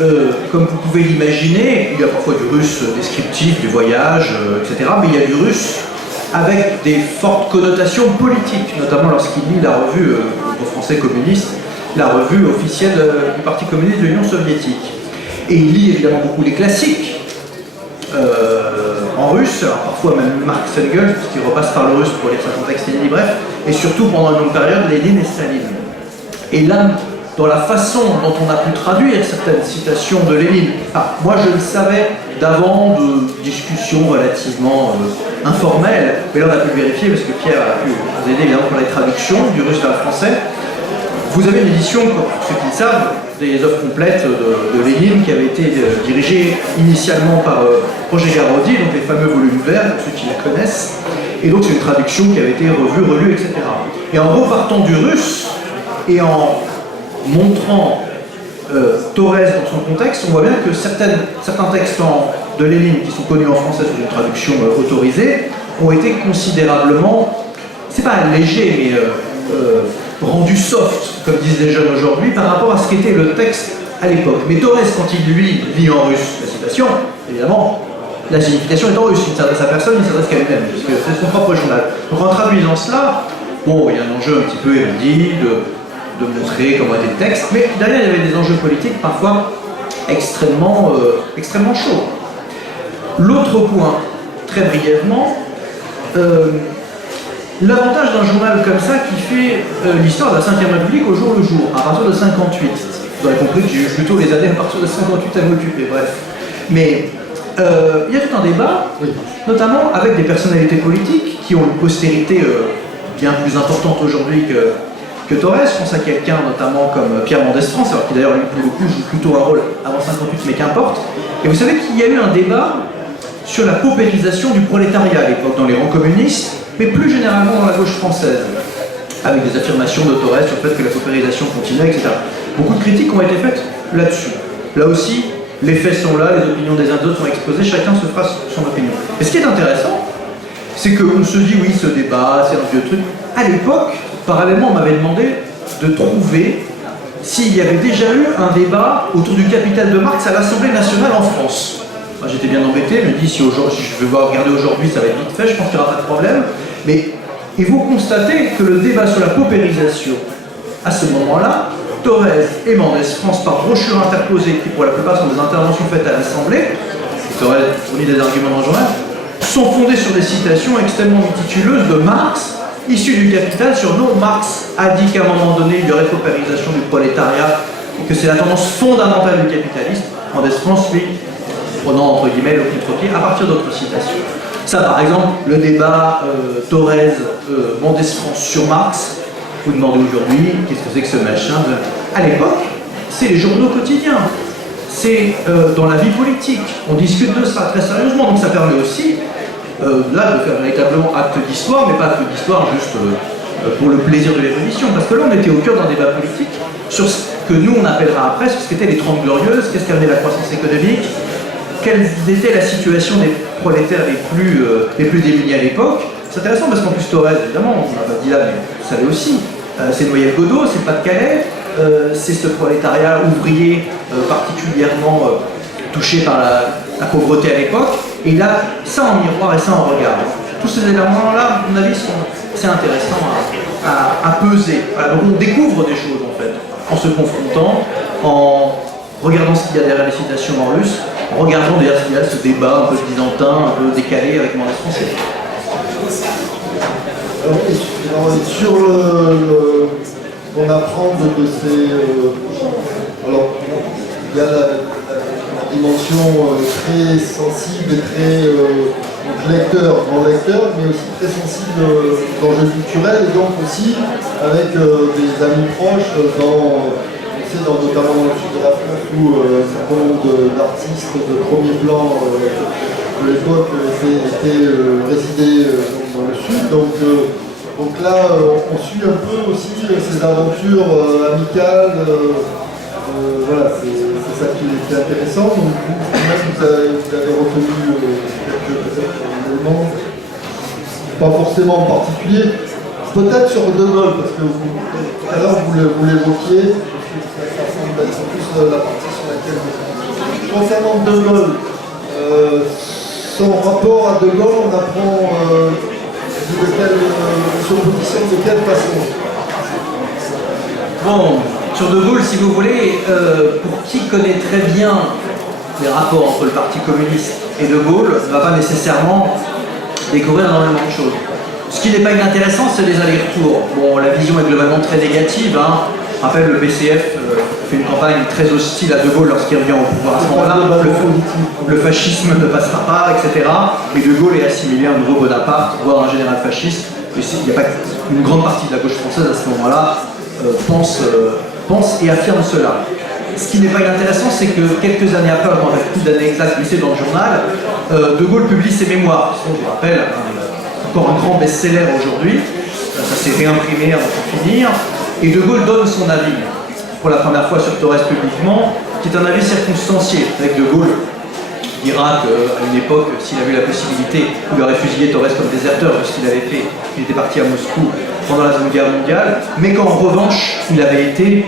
comme vous pouvez l'imaginer, il y a parfois du russe descriptif, du voyage, etc., mais il y a du russe avec des fortes connotations politiques, notamment lorsqu'il lit la revue au français communiste, la revue officielle du Parti communiste de l'Union soviétique. Et il lit évidemment beaucoup les classiques en russe, alors parfois même Marx Engels, puisqu'il repasse par le russe pour lire sa contexte inédit, bref, et surtout pendant une longue période, Lénine et Staline. Et là, dans la façon dont on a pu traduire certaines citations de Lénine, moi je le savais d'avant, de discussions relativement informelles, mais là on a pu le vérifier parce que Pierre a pu nous aider évidemment pour les traductions du russe vers le français. Vous avez une édition, pour ceux qui le savent, des œuvres complètes de Lénine qui avait été dirigée initialement par Roger Garaudy, donc les fameux volumes verts, pour ceux qui la connaissent. Et donc c'est une traduction qui avait été revue, relue, etc. Et en repartant du russe, et en montrant Thorez dans son contexte, on voit bien que certains textes de Lénine qui sont connus en français sous une traduction autorisée ont été considérablement, c'est pas allégés, mais rendus soft, comme disent les jeunes aujourd'hui, par rapport à ce qu'était le texte à l'époque. Mais Thorez, quand il lit en russe la citation, évidemment, la signification est en russe, il ne s'adresse à personne, il s'adresse qu'à lui-même, puisque c'est son propre journal. Donc en traduisant cela, bon, il y a un enjeu un petit peu érudit de montrer comment était le texte, mais derrière il y avait des enjeux politiques parfois extrêmement chauds. L'autre point, très brièvement, l'avantage d'un journal comme ça qui fait l'histoire de la Ve République au jour le jour, à partir de 58. Vous avez compris que j'ai eu plutôt les années à partir de 58 à m'occuper, bref. Mais il y a tout un débat, notamment avec des personnalités politiques qui ont une postérité bien plus importante aujourd'hui que Thorez. Je pense à quelqu'un notamment comme Pierre Mendès France, alors qui d'ailleurs lui pour le coup joue plutôt un rôle avant 58, mais qu'importe. Et vous savez qu'il y a eu un débat sur la paupérisation du prolétariat à l'époque dans les rangs communistes, mais plus généralement dans la gauche française, avec des affirmations de Thorez sur le fait que la paupérisation continuait, etc. Beaucoup de critiques ont été faites là-dessus. Là aussi, les faits sont là, les opinions des uns et des autres sont exposées, chacun se fera son opinion. Et ce qui est intéressant, c'est qu'on se dit, oui, ce débat, c'est un vieux truc. À l'époque, parallèlement, on m'avait demandé de trouver s'il y avait déjà eu un débat autour du Capital de Marx à l'Assemblée nationale en France. Moi, j'étais bien embêté, je me dis, si je vais regarder aujourd'hui, ça va être vite fait, je pense qu'il n'y aura pas de problème. Mais il faut constater que le débat sur la paupérisation, à ce moment-là, Thorez et Mendès France par brochure interposée, qui pour la plupart sont des interventions faites à l'Assemblée, Thorez fournit des arguments dans le journal, sont fondées sur des citations extrêmement méticuleuses de Marx, issues du Capital, sur non, Marx a dit qu'à un moment donné, il y aurait paupérisation du prolétariat, et que c'est la tendance fondamentale du capitalisme. Mendès France, lui, prenant entre guillemets le contre-pied à partir d'autres citations. Ça, par exemple, le débat Thorez, Mendès France sur Marx, vous demandez aujourd'hui qu'est-ce que c'est que ce machin. À l'époque, c'est les journaux quotidiens, c'est dans la vie politique. On discute de ça très sérieusement, donc ça permet aussi là de faire véritablement acte d'histoire, mais pas acte d'histoire juste pour le plaisir de l'érudition, parce que là on était au cœur d'un débat politique sur ce que nous on appellera après, sur ce qu'étaient les 30 glorieuses, qu'est-ce qu'amenait la croissance économique, quelle était la situation des prolétaires les plus démunis à l'époque. C'est intéressant parce qu'en plus Thorez, évidemment, on l'a pas dit là, mais ça l'est aussi, c'est Noyelles-Godault, c'est Pas-de-Calais, c'est ce prolétariat ouvrier particulièrement touché par la pauvreté à l'époque, et là, ça en miroir et ça en regard. Tous ces éléments-là, à mon avis, c'est intéressant à peser. Voilà, donc on découvre des choses en fait, en se confrontant, en regardant ce qu'il y a derrière les citations en russe, en regardant derrière ce qu'il y a ce débat un peu byzantin, un peu décalé avec Mendès français. Alors, sur qu'on apprend de ces... alors, il y a la dimension très sensible et très grand lecteur, mais aussi très sensible d'enjeux culturels, et donc aussi avec des amis proches notamment dans le sud de la France, où un certain nombre d'artistes de premier plan de l'époque résidaient dans le sud. Donc là, on suit un peu aussi ces aventures amicales. Voilà, c'est ça qui est intéressant. Donc vous avez retenu quelques éléments, pas forcément en particulier. Peut-être sur De Gaulle, parce que tout à l'heure vous l'évoquiez, ça semble être plus la partie sur laquelle concernant De Gaulle, son rapport à De Gaulle, on apprend se positionne de quelle façon? Bon, sur De Gaulle, si vous voulez, pour qui connaît très bien les rapports entre le Parti communiste et De Gaulle, ne va pas nécessairement découvrir énormément de choses. Ce qui n'est pas inintéressant, c'est les allers-retours. Bon, la vision est globalement très négative. Je rappelle, le PCF fait une campagne très hostile à De Gaulle lorsqu'il revient au pouvoir à ce moment-là. Le fascisme ne passera pas, etc. Et De Gaulle est assimilé à un nouveau Bonaparte, voire un général fasciste. Et il n'y a pas une grande partie de la gauche française à ce moment-là pense et affirme cela. Ce qui n'est pas inintéressant, c'est que quelques années après, on a beaucoup d'années exactes glissées dans le journal, De Gaulle publie ses mémoires, qui sont, je vous rappelle, encore un grand best-seller aujourd'hui. Ça s'est réimprimé avant de finir. Et De Gaulle donne son avis, pour la première fois sur Thorez publiquement, qui est un avis circonstancié. Avec De Gaulle dira qu'à une époque, s'il avait eu la possibilité, il aurait fusillé Thorez comme déserteur, de ce qu'il avait fait. Il était parti à Moscou pendant la Seconde Guerre mondiale, mais qu'en revanche, il avait été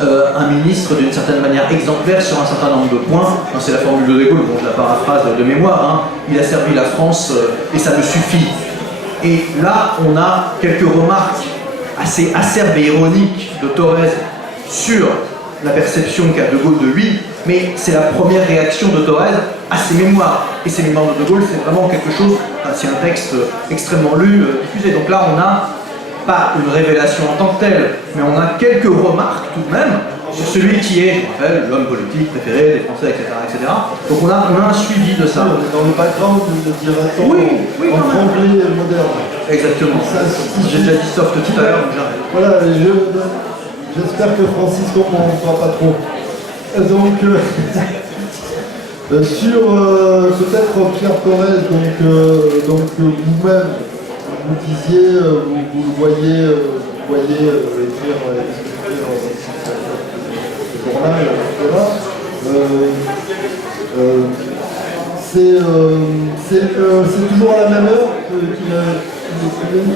un ministre d'une certaine manière exemplaire sur un certain nombre de points. C'est la formule de Gaulle, bon, je la paraphrase de mémoire, il a servi la France et ça me suffit. Et là, on a quelques remarques assez acerbes et ironiques de Thorez sur la perception qu'a De Gaulle de lui, mais c'est la première réaction de Thorez à ses mémoires. Et ces mémoires de Gaulle, c'est vraiment quelque chose, c'est un texte extrêmement lu, diffusé. Donc là, on n'a pas une révélation en tant que telle, mais on a quelques remarques tout de même sur celui qui est, je rappelle, l'homme politique préféré des Français, etc. etc. Donc on a un suivi de ça. Dans le background de dirait-on en anglais moderne. Exactement. J'ai déjà dit soft tout à l'heure, donc j'arrête. Voilà, j'espère que Francis comprend pas trop. Donc, sur peut-être Pierre Thorez, donc vous-même, vous disiez, vous le voyez écrire dans le journal, etc. C'est toujours à la même heure qu'il écrivait.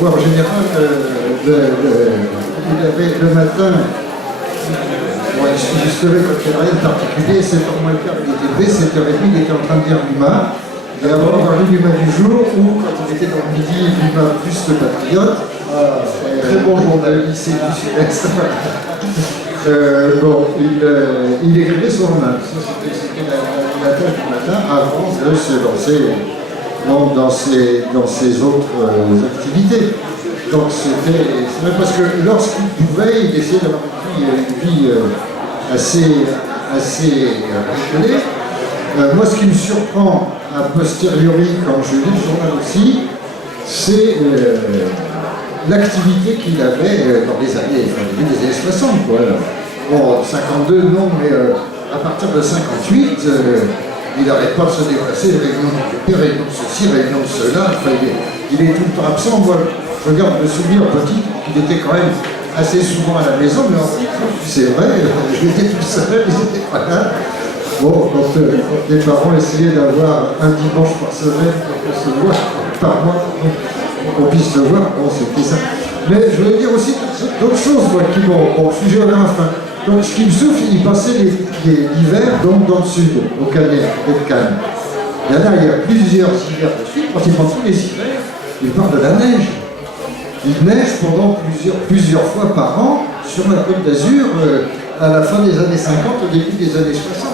Ouais, en général, il avait le matin, je savais quand il n'y avait rien de particulier, 7h moins le quart, il était levé, 7h30, il était en train de lire l'humain. Et avant d'avoir lu l'humain du jour, ou quand il était dans le midi, l'humain plus le patriote, Très bon journal. Le lycée du Sud-Est. Bon, il écrivait sur main. Ça, c'était la tâche du matin avant de se lancer dans ses autres activités. Donc c'était parce que lorsqu'il pouvait, il essayait d'avoir une vie assez régulée. Moi, ce qui me surprend a posteriori, quand je lis le journal aussi, c'est l'activité qu'il avait dans les années, début des années 60. Quoi. Bon, 52, non, mais à partir de 58, il n'arrête pas de se déplacer, réunions de ceci, réunions de cela. Enfin, il est tout le temps absent. Moi, je regarde le souvenir petit qu'il était quand même assez souvent à la maison, mais c'est vrai, je l'étais tout seul, ils n'étaient pas là. Bon, quand les parents essayaient d'avoir un dimanche par semaine pour qu'on se voit, par mois, pour qu'on puisse se voir, bon, c'était ça. Mais je veux dire aussi d'autres choses, moi, qui m'ont... Bon, je suis géographe, hein. Donc, ce qui me souffle, il passait l'hiver donc dans le sud, au Canet, au Cannes. Et là, il y a plusieurs hivers de suite, pratiquement tous les hivers, il parle de la neige. Il neige pendant plusieurs fois par an sur la Côte d'Azur, à la fin des années 50, au début des années 60.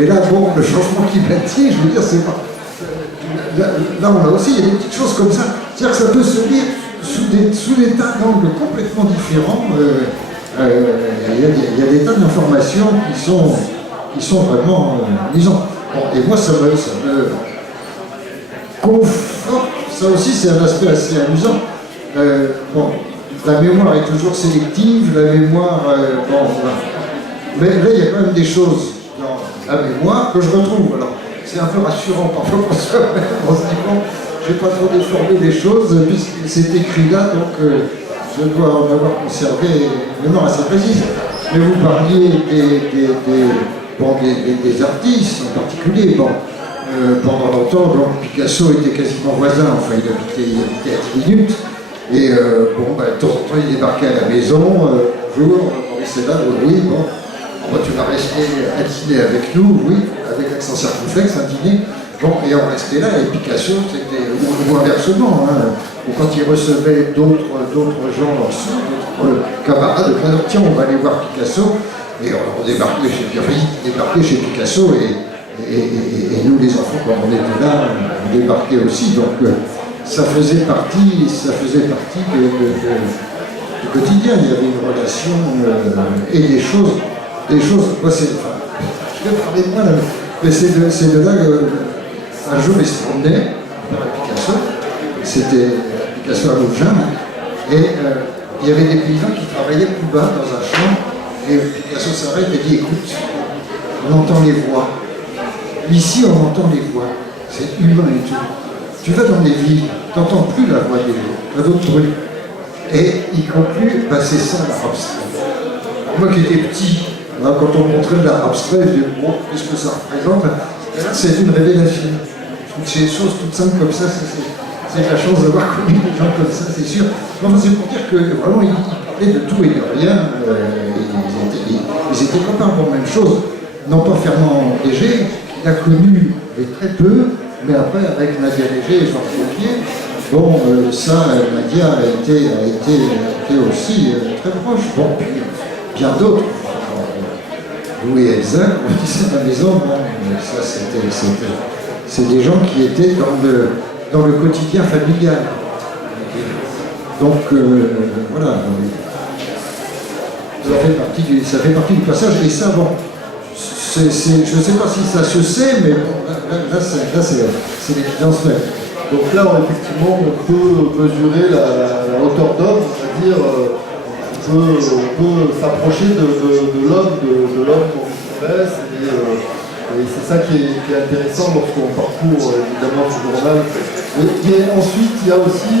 Et là, bon, le changement climatique, je veux dire, c'est pas... Là, on a aussi, il y a des petites choses comme ça. C'est-à-dire que ça peut se lire sous des tas d'angles complètement différents. Il y a des tas d'informations qui sont vraiment disons. Bon, et moi, ça me conforte. Ça aussi, c'est un aspect assez amusant. Bon, la mémoire est toujours sélective, la mémoire... bon, voilà. Mais là, il y a quand même des choses dans la mémoire que je retrouve. Alors, c'est un peu rassurant parfois pour soi-même. On se dit, bon, je n'ai pas trop déformé les choses, puisque c'est écrit là, donc je dois en avoir conservé une mémoire assez précise. Mais vous parliez des artistes en particulier. Bon, pendant longtemps, donc, Picasso était quasiment voisin, enfin il habitait à 10 minutes. Et bon, bah, de temps en temps, il débarquait à la maison, bonjour, Maurice Hédard, oui, bon, tu vas rester à dîner avec nous, oui, avec l'accent circonflexe, un dîner. Bon, et on restait là, et Picasso, c'était, ou inversement, hein, ou quand il recevait d'autres gens en dessous, d'autres camarades, tiens, on va aller voir Picasso, et on débarquait chez Picasso, et nous, les enfants, quand on était là, on débarquait aussi, donc ça faisait partie du quotidien. Il y avait une relation et des choses. Moi, je vais parler de moi là, mais c'est de là qu'un jour il se promenait avec Picasso. C'était Picasso à Louvin, et il y avait des paysans qui travaillaient plus bas dans un champ, et Picasso s'arrête et dit, écoute, on entend les voix. Ici, on entend les voix. C'est humain et tout. Tu vas dans les villes, tu n'entends plus la voix des gens, pas d'autres bruits. Et il conclut, bah, c'est ça l'art abstrait. Moi qui étais petit, là, quand on montrait de l'art abstrait, je disais, bon, qu'est-ce que ça représente? Et là, c'est une révélation. Ces choses toutes simples comme ça, c'est la chance d'avoir connu des gens comme ça, c'est sûr. Non, c'est pour dire que vraiment, ils parlaient de tout et de rien. Ils étaient copains pour la même chose. Non pas Fernand Léger, qu'il a connu, mais très peu, mais après, avec Nadia Léger et Georges Fauquier, bon, ça, Nadia a été aussi très proche. Bon, puis bien d'autres. Louis et Elsa, on disait à la maison, bon, ça, c'est des gens qui étaient dans le quotidien familial. Donc, voilà. Ça fait partie du passage, et ça, bon, je ne sais pas si ça se sait, mais bon, là c'est l'évidence même. Donc là, effectivement, on peut mesurer la hauteur d'homme, c'est-à-dire on peut s'approcher de l'homme qu'on s'intéresse, et c'est ça qui est intéressant lorsqu'on parcourt évidemment ce journal. Et ensuite, il y a aussi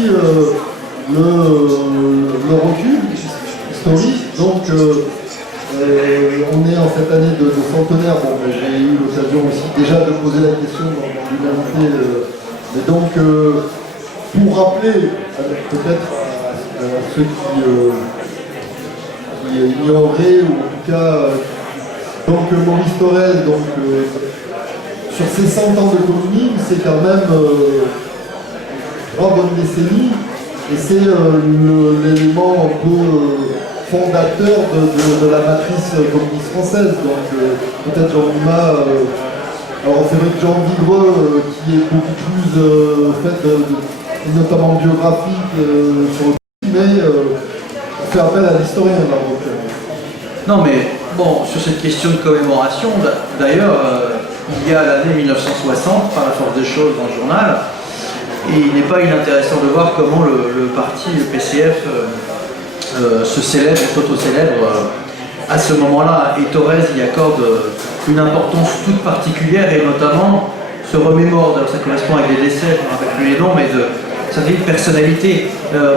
le recul historique. Donc, on est en cette année de centenaire. Bon, j'ai eu l'occasion aussi déjà de poser la question dans l'humanité. Mais donc, pour rappeler peut-être à ceux qui ignoraient, ou en tout cas, donc Maurice Thorel, donc, sur ces 100 ans de communisme, c'est quand même 3 bonnes décennies. Et c'est l'élément un peu fondateur de la matrice communiste française. Donc peut-être Jean Dumas, alors c'est vrai que Jean Vigreux, qui est beaucoup plus fait notamment biographique sur le pays, mais on fait appel à l'historien là. Non mais bon, sur cette question de commémoration, d'ailleurs, il y a l'année 1960, par la force des choses dans le journal, et il n'est pas inintéressant de voir comment le parti, le PCF, se célèbre, s'auto-célèbre à ce moment-là, et Thorez y accorde une importance toute particulière, et notamment se remémore, ça correspond avec les décès, je ne me rappelle plus les noms, mais de certaines personnalités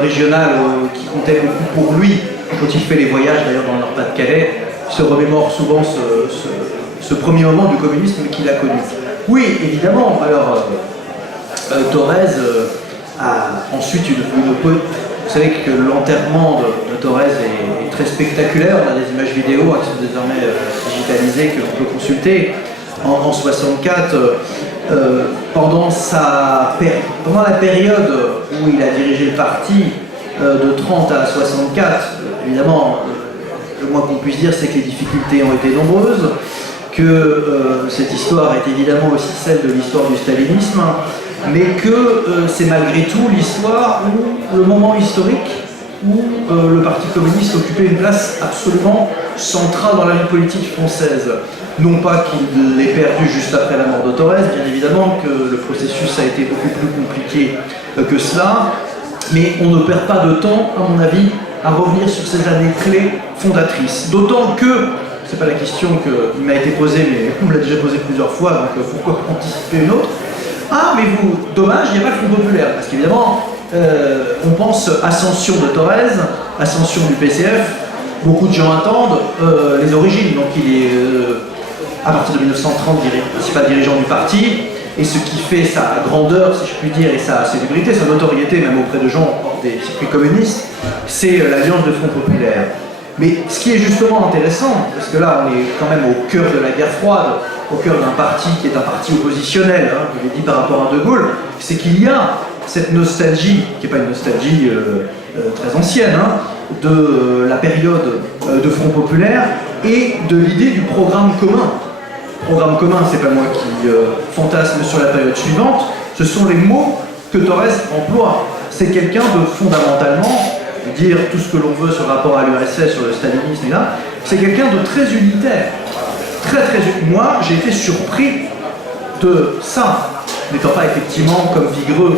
régionales qui comptaient beaucoup pour lui, quand il fait les voyages d'ailleurs dans le Nord-Pas-de-Calais, se remémore souvent ce premier moment du communisme qu'il a connu. Oui, évidemment, alors Thorez a ensuite vous savez que l'enterrement de Thorez est très spectaculaire, on a des images vidéo qui sont désormais digitalisées que l'on peut consulter. En 64, pendant la période où il a dirigé le parti, de 30 à 64, évidemment, le moins qu'on puisse dire, c'est que les difficultés ont été nombreuses, que cette histoire est évidemment aussi celle de l'histoire du stalinisme, mais que c'est malgré tout l'histoire où le moment historique où le Parti communiste occupait une place absolument centrale dans la vie politique française. Non pas qu'il l'ait perdu juste après la mort de Thorez, bien évidemment que le processus a été beaucoup plus compliqué que cela, mais on ne perd pas de temps, à mon avis, à revenir sur ces années clés fondatrices. D'autant que, c'est pas la question qui m'a été posée, mais on me l'a déjà posée plusieurs fois, donc pourquoi anticiper une autre? Ah, mais vous, dommage, il n'y a pas le Front populaire, parce qu'évidemment, on pense ascension de Thorez, ascension du PCF, beaucoup de gens attendent les origines, donc il est à partir de 1930 principal dirigeant du parti, et ce qui fait sa grandeur, si je puis dire, et sa célébrité, sa notoriété, même auprès de gens hors des circuits communistes, c'est l'alliance de Front populaire. Mais ce qui est justement intéressant, parce que là on est quand même au cœur de la guerre froide, au cœur d'un parti qui est un parti oppositionnel, je l'ai dit par rapport à De Gaulle, c'est qu'il y a cette nostalgie, qui n'est pas une nostalgie très ancienne, de la période de Front populaire et de l'idée du programme commun. Programme commun, c'est pas moi qui fantasme sur la période suivante, ce sont les mots que Thorez emploie. C'est quelqu'un de fondamentalement, dire tout ce que l'on veut sur le rapport à l'URSS, sur le stalinisme et là, c'est quelqu'un de très unitaire. Très unitaire. Moi, j'ai été surpris de ça, n'étant pas effectivement comme Vigreux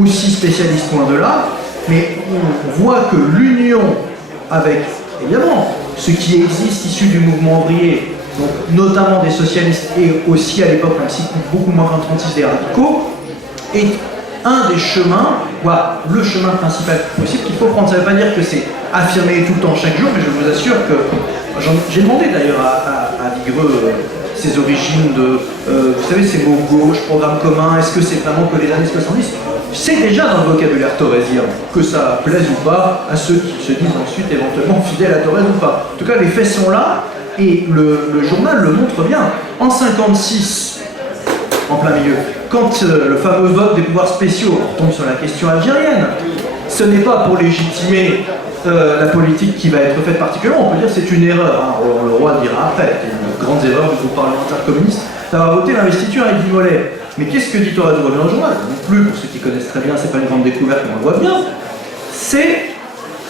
aussi spécialiste loin de là, mais on voit que l'union avec, évidemment, ce qui existe issu du mouvement ouvrier, donc notamment des socialistes et aussi à l'époque, même si beaucoup moins qu'en des radicaux, est un des chemins, voilà, le chemin principal possible qu'il faut prendre. Ça ne veut pas dire que c'est affirmé tout le temps, chaque jour, mais je vous assure que, j'ai demandé d'ailleurs à Vigreux ses origines de, vous savez, ces mots gauche, programme commun, est-ce que c'est vraiment que les années 70 ? C'est déjà dans le vocabulaire thorésien, que ça plaise ou pas à ceux qui se disent ensuite éventuellement fidèles à Thorez ou pas. En tout cas, les faits sont là, et le journal le montre bien. En 56, en plein milieu, quand le fameux vote des pouvoirs spéciaux tombe sur la question algérienne, ce n'est pas pour légitimer la politique qui va être faite particulièrement, on peut dire que c'est une erreur, le roi dira après, c'est une grande erreur du groupe parlementaire communiste d'avoir voté l'investiture avec Guy Mollet. Mais qu'est-ce que dit Thorez dans le journal? Non plus, pour ceux qui connaissent très bien, c'est pas une grande découverte, mais on le voit bien. C'est,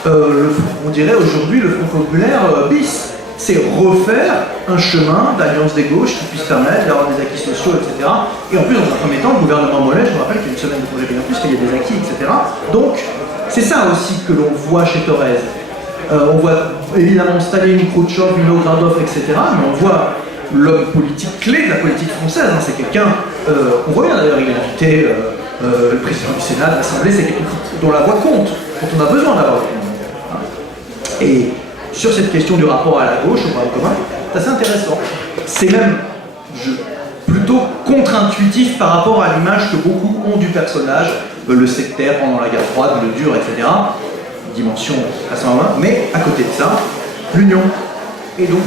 on dirait aujourd'hui, le Front populaire bis. C'est refaire un chemin d'alliance des gauches qui puisse permettre d'avoir des acquis sociaux, etc. Et en plus, dans un premier temps, le gouvernement Mollet, je me rappelle qu'il y a une semaine de projet bien plus, qu'il y a des acquis, etc. Donc, c'est ça aussi que l'on voit chez Thorez. On voit évidemment Staline, Khrouchtchev, Vinogradov, etc. Mais on voit l'homme politique clé de la politique française. C'est quelqu'un, on voit bien d'ailleurs, il a invité le président du Sénat, de l'Assemblée, c'est quelqu'un dont la voix compte, dont on a besoin d'avoir. Et sur cette question du rapport à la gauche, au programme commun, c'est assez intéressant. C'est même plutôt contre-intuitif par rapport à l'image que beaucoup ont du personnage, le sectaire pendant la guerre froide, le dur, etc. Dimension assez loin, mais à côté de ça, l'union. Et donc,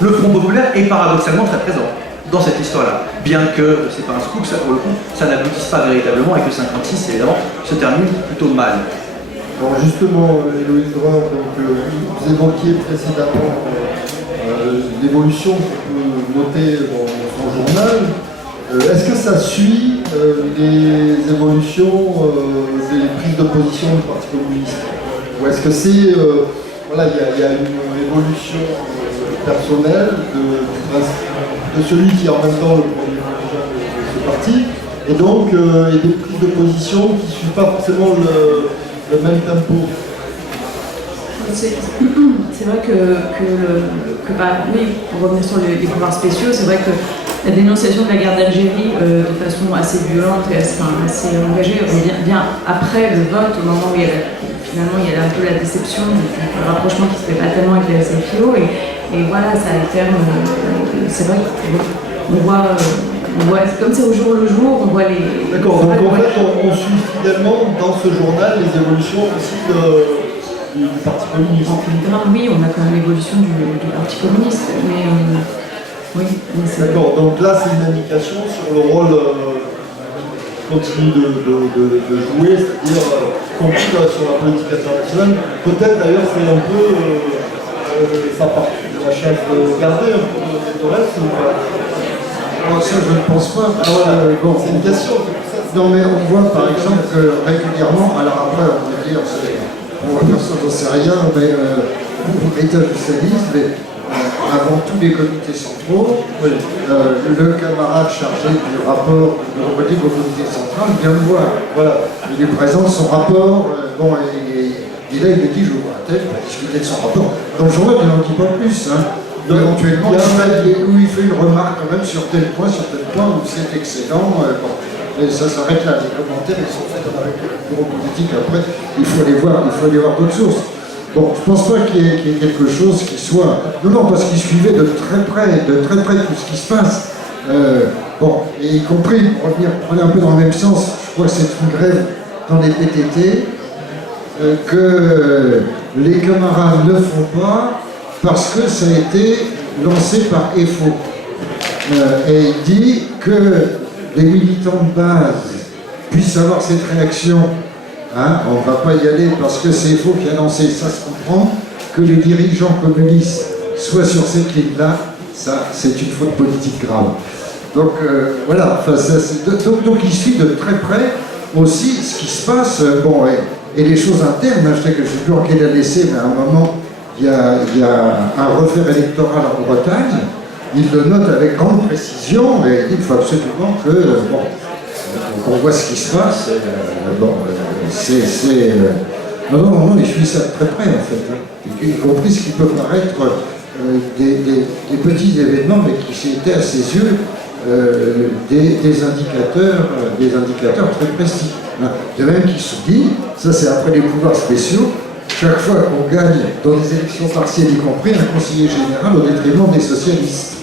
le Front populaire est paradoxalement très présent. dans cette histoire-là. Bien que, c'est pas un scoop, ça pour le coup, ça n'aboutisse pas véritablement et que 56, évidemment, se termine plutôt mal. Alors justement, Héloïse Brun, vous évoquiez précédemment l'évolution qu'on peut noter dans son journal. Est-ce que ça suit les évolutions des prises de position du Parti communiste? Ou est-ce que c'est, voilà, il y a une évolution personnelle de celui qui est en même temps le premier dirigeant de ce parti, et donc il y a des prises de position qui ne suivent pas forcément le même tempo? C'est vrai oui, pour revenir sur les pouvoirs spéciaux, c'est vrai que la dénonciation de la guerre d'Algérie de façon assez violente et assez engagée vient après le vote, au moment où finalement il y a un peu la déception du rapprochement qui ne se fait pas tellement avec la SFIO, et voilà, ça alterne. C'est vrai qu'on voit, comme c'est au jour le jour, on voit les... D'accord, donc en fait on suit fidèlement dans ce journal les évolutions aussi du Parti communiste. Oui, on a quand même l'évolution du Parti communiste, mais oui. D'accord, donc là c'est une indication sur le rôle continue de jouer, c'est-à-dire compris sur la politique internationale. Peut-être d'ailleurs c'est un peu ça part de la chasse gardée un peu de reste ou pas? Ça, je ne pense pas. Bon, c'est une question. Non, mais on voit par exemple que régulièrement, alors après on va dire, on va faire ça, j'en sais rien, mais État socialiste, mais avant tous les comités centraux, le camarade chargé du rapport de remontée au comité central vient le voir. Voilà. Il lui présente son rapport, et là il me dit je vois un tel pour discuter de son rapport. Dans le journal, il n'en dit pas plus. Éventuellement, où il fait une remarque quand même sur tel point, où c'est excellent. Et ça s'arrête là. Les commentaires, ils sont faits avec le bureau politique. Après, il faut aller voir d'autres sources. Bon, je ne pense pas qu'il y ait quelque chose qui soit... Non, parce qu'il suivait de très près tout ce qui se passe. Et y compris, pour revenir un peu dans le même sens, je crois que c'est une grève dans les PTT que les camarades ne font pas parce que ça a été lancé par EFO. Et il dit que les militants de base puissent avoir cette réaction. On ne va pas y aller parce que c'est EFO qui a lancé, ça se comprend. Que les dirigeants communistes soient sur cette ligne-là, ça c'est une faute politique grave. Donc voilà, donc il suit de très près aussi ce qui se passe, et les choses internes. Je sais que je ne sais plus en quelle année c'est, mais à un moment, il y a un refaire électoral en Bretagne. Il le note avec grande précision et il dit qu'il faut absolument qu'on voit ce qui se passe. Non, il suit ça de très près en fait. Y compris ce qui peut paraître des petits événements, mais qui étaient à ses yeux des indicateurs très précis. De même qu'il se dit, ça c'est après les pouvoirs spéciaux, chaque fois qu'on gagne dans des élections partielles, y compris un conseiller général au détriment des socialistes.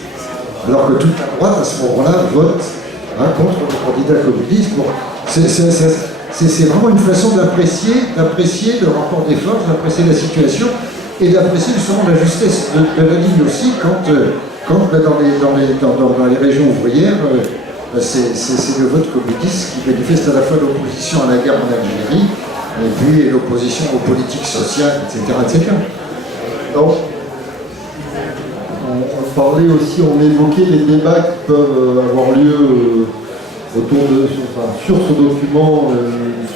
Alors que toute la droite, à ce moment-là, vote contre le candidat communiste. C'est vraiment une façon d'apprécier le rapport des forces, d'apprécier la situation et d'apprécier justement la justesse de la ligne aussi quand dans les régions ouvrières, c'est le vote communiste qui manifeste à la fois l'opposition à la guerre en Algérie et puis l'opposition aux politiques sociales, etc. Donc, on parlait aussi, on évoquait les débats qui peuvent avoir lieu sur ce document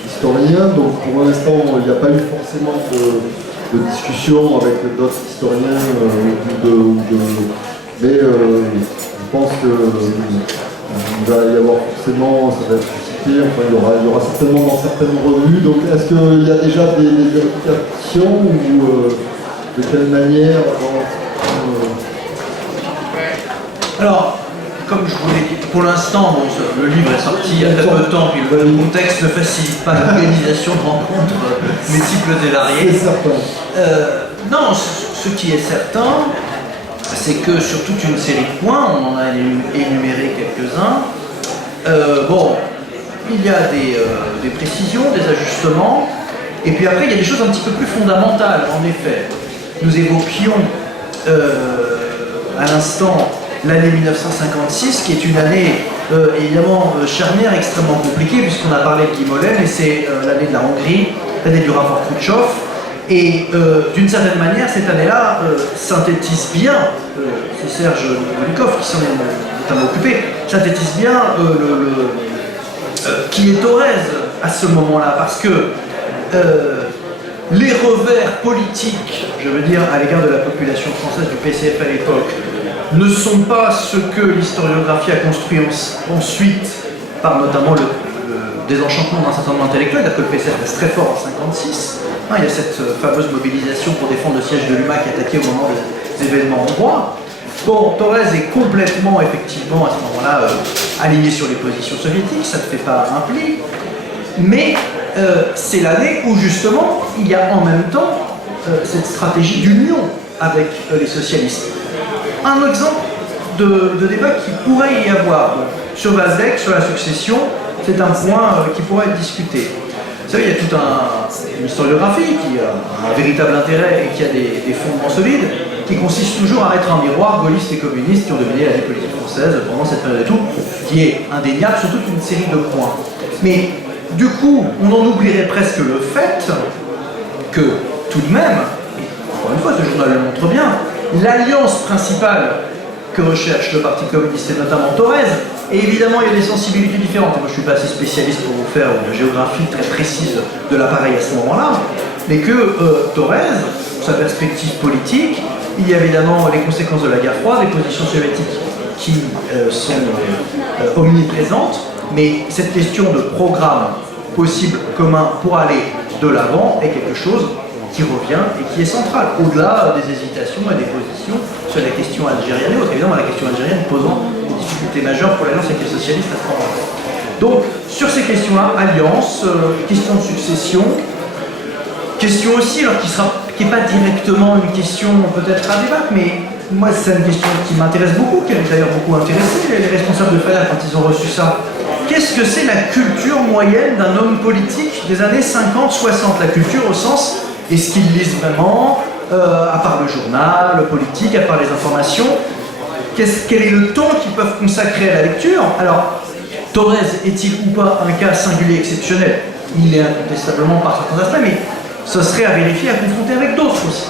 historien. Donc pour l'instant, il n'y a pas eu forcément de discussion avec d'autres historiens, mais je pense qu'il va y avoir forcément, ça va être suscité, enfin il y aura certainement dans certaines revues. Donc est-ce qu'il y a déjà des applications ou de quelle manière Alors, comme je vous l'ai dit, pour l'instant, le livre est sorti il y a très peu de temps, puis le contexte ne facilite pas l'organisation de rencontres multiples et variées. C'est certain. Non, ce qui est certain, c'est que sur toute une série de points, on en a énuméré quelques-uns, il y a des précisions, des ajustements, et puis après il y a des choses un petit peu plus fondamentales. En effet, nous évoquions à l'instant l'année 1956, qui est une année évidemment charnière, extrêmement compliquée, puisqu'on a parlé de Guy Mollet, et c'est l'année de la Hongrie, l'année du rapport Khrouchtchev. Et d'une certaine manière, cette année-là synthétise bien, c'est Serge Novikov qui s'en est notamment occupé, synthétise bien qui est Thorez à ce moment-là, parce que les revers politiques, je veux dire, à l'égard de la population française du PCF à l'époque, ne sont pas ce que l'historiographie a construit ensuite, par notamment le désenchantement d'un certain nombre d'intellectuels, c'est-à-dire que le PCF reste très fort en 1956. Il y a cette fameuse mobilisation pour défendre le siège de l'UMA qui est attaqué au moment des événements hongrois. Bon, Thorez est complètement, effectivement, à ce moment-là, aligné sur les positions soviétiques, ça ne fait pas un pli, mais c'est l'année où, justement, il y a en même temps cette stratégie d'union avec les socialistes. Un exemple de débat qui pourrait y avoir sur Vazek, sur la succession, c'est un point qui pourrait être discuté. Vous savez, il y a toute une historiographie qui a un véritable intérêt et qui a des fondements solides, qui consiste toujours à mettre en miroir gaullistes et communistes qui ont dominé la vie politique française pendant cette période et tout, qui est indéniable sur toute une série de points. Mais du coup, on en oublierait presque le fait que, tout de même, et encore une fois, ce journal le montre bien, l'alliance principale que recherche le Parti communiste et notamment Thorez, et évidemment il y a des sensibilités différentes. Moi je ne suis pas assez spécialiste pour vous faire une géographie très précise de l'appareil à ce moment-là, mais que Thorez, sa perspective politique, il y a évidemment les conséquences de la guerre froide, les positions soviétiques qui sont omniprésentes, mais cette question de programme possible commun pour aller de l'avant est quelque chose qui revient et qui est central, au-delà des hésitations et des positions sur la question algérienne et autres. Évidemment, la question algérienne posant des difficultés majeures pour l'alliance avec les socialistes à ce moment-là. Donc, sur ces questions-là, alliance, question de succession, question aussi, alors qui n'est pas directement une question peut-être à débattre, mais moi c'est une question qui m'intéresse beaucoup, qui a d'ailleurs beaucoup intéressé les responsables de FADA quand ils ont reçu ça. Qu'est-ce que c'est la culture moyenne d'un homme politique des années 50-60? La culture au sens, est-ce qu'ils lisent vraiment, à part le journal, le politique, à part les informations, quel est le temps qu'ils peuvent consacrer à la lecture? Alors, Thorez est-il ou pas un cas singulier exceptionnel? Il est incontestablement par certains aspects, mais ce serait à vérifier, à confronter avec d'autres aussi.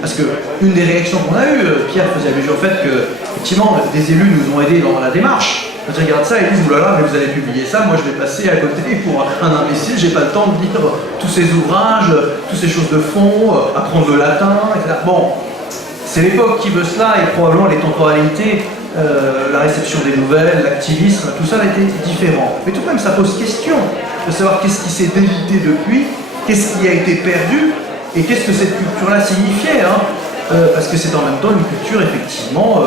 Parce qu'une des réactions qu'on a eues, Pierre faisait allusion au fait que, effectivement, des élus nous ont aidés dans la démarche. Quand ils regardent ça, ils disent, oulala, mais vous allez publier ça, moi je vais passer à côté pour un imbécile, j'ai pas le temps de lire tous ces ouvrages, toutes ces choses de fond, apprendre le latin, etc. Bon, c'est l'époque qui veut cela, et probablement les temporalités, la réception des nouvelles, l'activisme, tout ça a été différent. Mais tout de même, ça pose question de savoir qu'est-ce qui s'est délité depuis, qu'est-ce qui a été perdu, et qu'est-ce que cette culture-là signifiait, parce que c'est en même temps une culture, effectivement,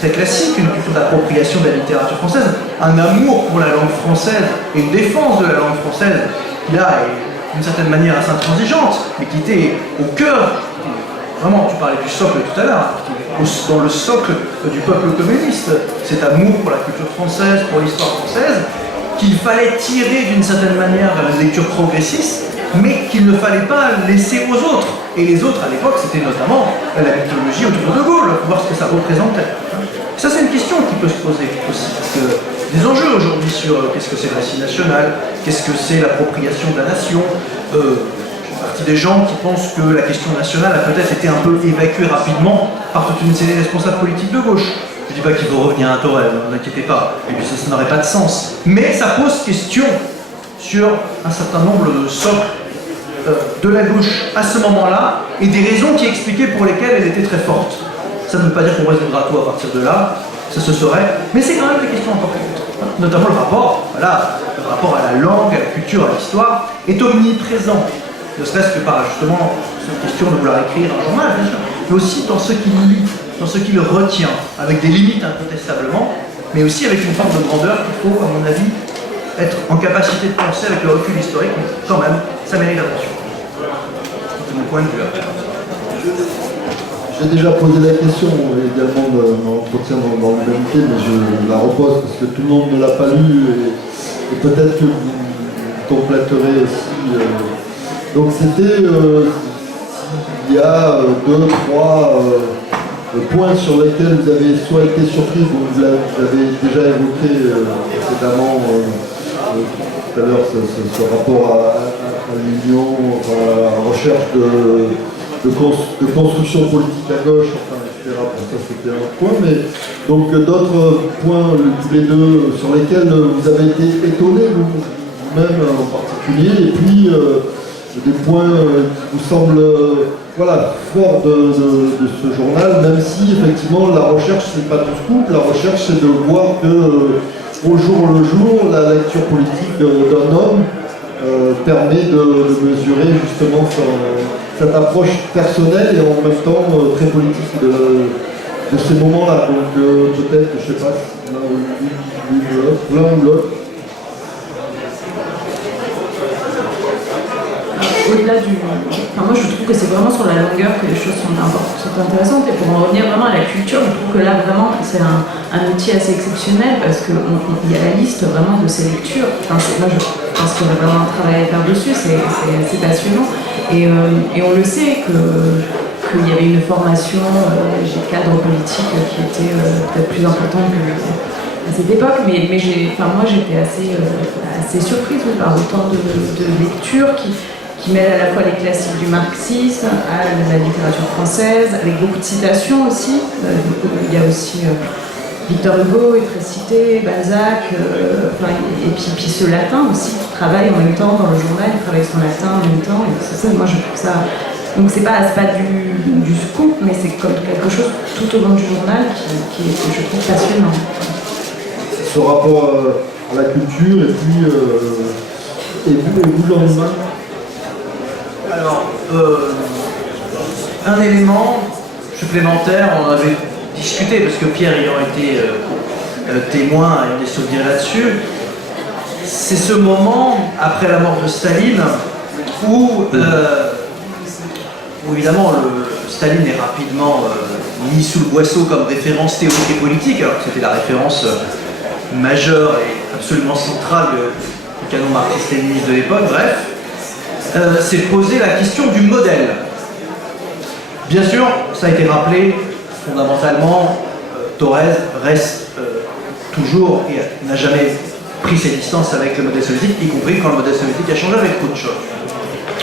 très classique, une culture d'appropriation de la littérature française, un amour pour la langue française et une défense de la langue française qui là est d'une certaine manière assez intransigeante, mais qui était au cœur, vraiment tu parlais du socle tout à l'heure, dans le socle du peuple communiste, cet amour pour la culture française, pour l'histoire française, qu'il fallait tirer d'une certaine manière vers une lecture progressiste, mais qu'il ne fallait pas laisser aux autres. Et les autres, à l'époque, c'était notamment la mythologie autour de Gaulle, pour voir ce que ça représentait. Ça, c'est une question qui peut se poser aussi, parce que des enjeux aujourd'hui sur qu'est-ce que c'est le récit national, qu'est-ce que c'est l'appropriation de la nation. Je fais partie des gens qui pensent que la question nationale a peut-être été un peu évacuée rapidement par toute une série de responsables politiques de gauche. Je ne dis pas qu'il faut revenir à Thorez, ne vous inquiétez pas, et puis ça n'aurait pas de sens. Mais ça pose question sur un certain nombre de socles de la gauche à ce moment-là, et des raisons qui expliquaient pour lesquelles elle était très forte. Ça ne veut pas dire qu'on résoudra tout à partir de là, ça se saurait, mais c'est quand même des questions importantes. Notamment le rapport, voilà, le rapport à la langue, à la culture, à l'histoire, est omniprésent. Ne serait-ce que par justement cette question de vouloir écrire un journal, bien sûr, mais aussi dans ce qu'il lit, dans ce qu'il retient, avec des limites incontestablement, mais aussi avec une forme de grandeur qu'il faut, à mon avis, être en capacité de penser avec le recul historique, mais quand même, ça mérite attention. C'est mon point de vue. J'ai déjà posé la question également dans l'entretien dans l'humanité, mais je la repose parce que tout le monde ne l'a pas lu et peut-être que vous compléterez aussi. Donc c'était il y a 2, 3, points sur lesquels vous avez soit été surpris, vous l'avez déjà évoqué précédemment tout à l'heure, ce rapport à l'union, enfin, à la recherche de construction politique à gauche, enfin, etc. Bon, ça c'était un point, mais donc d'autres points, tous les deux, sur lesquels vous avez été étonnés, vous-même en particulier, et puis des points qui vous semblent voilà, forts de ce journal, même si effectivement la recherche c'est pas tout scoop, la recherche c'est de voir que au jour le jour, la lecture politique d'un homme permet de mesurer justement cette approche personnelle et en même temps très politique de ces moments-là. Donc peut-être, je ne sais pas, l'un ou l'autre. Au-delà du... Enfin, moi je trouve que c'est vraiment sur la longueur que les choses sont intéressantes, et pour en revenir vraiment à la culture, je trouve que là vraiment c'est un outil assez exceptionnel parce qu'il y a la liste vraiment de ces lectures. Enfin, moi je pense qu'il y a vraiment un travail à faire dessus, c'est assez passionnant, et on le sait qu'il y avait une formation cadre politique qui était peut-être plus importante à cette époque, mais moi j'étais assez surprise par autant de lectures qui mêle à la fois les classiques du marxisme, à la littérature française, avec beaucoup de citations aussi. Il y a aussi Victor Hugo est très cité, Balzac, et puis ce latin aussi, qui travaille en même temps dans le journal, il travaille son latin en même temps, et c'est ça, moi je trouve ça... Donc c'est pas du scoop, mais c'est comme quelque chose tout au long du journal qui est, je trouve, passionnant. Ce rapport à la culture, et puis vous le lendemain. Alors, un élément supplémentaire, on avait discuté, parce que Pierre ayant été témoin, il y a des souvenirs là-dessus, c'est ce moment, après la mort de Staline, où évidemment Staline est rapidement mis sous le boisseau comme référence théorique et politique, alors que c'était la référence majeure et absolument centrale du canon marxiste-léniniste de l'époque, bref. C'est poser la question du modèle. Bien sûr, ça a été rappelé, fondamentalement, Thorez reste toujours et n'a jamais pris ses distances avec le modèle soviétique, y compris quand le modèle soviétique a changé avec Khrouchtchev.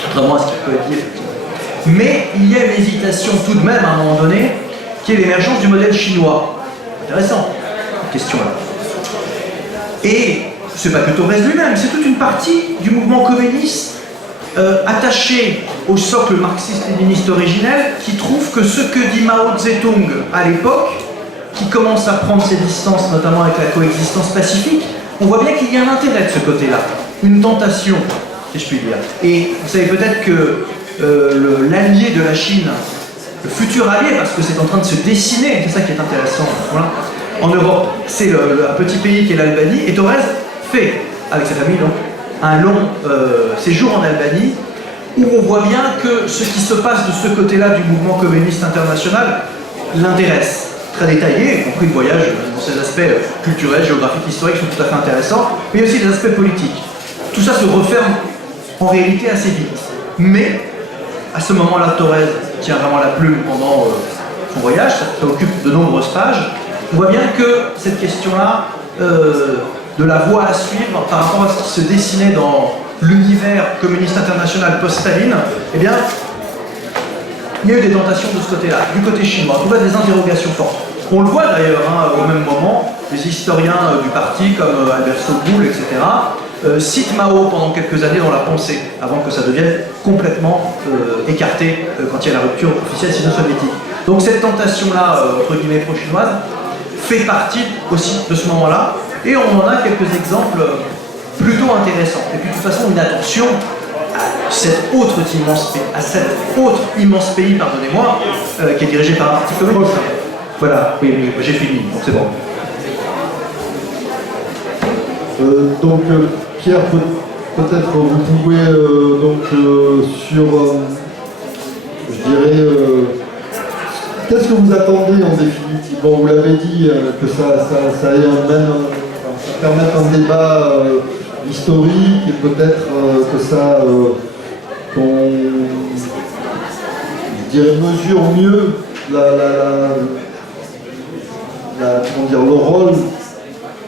Contrairement à ce qu'il peut être dit, effectivement. Mais il y a une hésitation tout de même, à un moment donné, qui est l'émergence du modèle chinois. Intéressant, cette question-là. Et c'est pas que Thorez lui-même, c'est toute une partie du mouvement communiste attaché au socle marxiste-léniniste originel, qui trouve que ce que dit Mao Tse-tung à l'époque, qui commence à prendre ses distances, notamment avec la coexistence pacifique, on voit bien qu'il y a un intérêt de ce côté-là, une tentation, si je puis dire. Et vous savez peut-être que l'allié de la Chine, le futur allié, parce que c'est en train de se dessiner, c'est ça qui est intéressant, voilà, en Europe, c'est un petit pays qui est l'Albanie, et Thorez fait, avec sa famille donc, un long séjour en Albanie, où on voit bien que ce qui se passe de ce côté-là du mouvement communiste international l'intéresse. Très détaillé, y compris le voyage dans ses aspects culturels, géographiques, historiques sont tout à fait intéressants, mais aussi des aspects politiques. Tout ça se referme en réalité assez vite. Mais, à ce moment-là, Thorez tient vraiment la plume pendant son voyage, ça occupe de nombreuses pages. On voit bien que cette question-là de la voie à suivre par rapport à ce qui se dessinait dans l'univers communiste international post-Staline, eh bien, il y a eu des tentations de ce côté-là, du côté chinois, on voit des interrogations fortes. On le voit d'ailleurs, au même moment, des historiens du parti comme Albert Soboul, etc., citent Mao pendant quelques années dans la pensée, avant que ça devienne complètement écarté quand il y a la rupture officielle sino-soviétique. Donc cette tentation-là, entre guillemets pro-chinoise, fait partie aussi de ce moment-là, et on en a quelques exemples plutôt intéressants. Et puis de toute façon, une attention à cet autre immense pays, pardonnez-moi, qui est dirigé par un parti communiste. Voilà, oui, j'ai fini, donc c'est bon. Donc Pierre, peut-être vous pouvez je dirais, qu'est-ce que vous attendez en définitive? Bon, vous l'avez dit, que ça permette un débat historique, et peut-être que ça qu'on mesure mieux comment dire, le rôle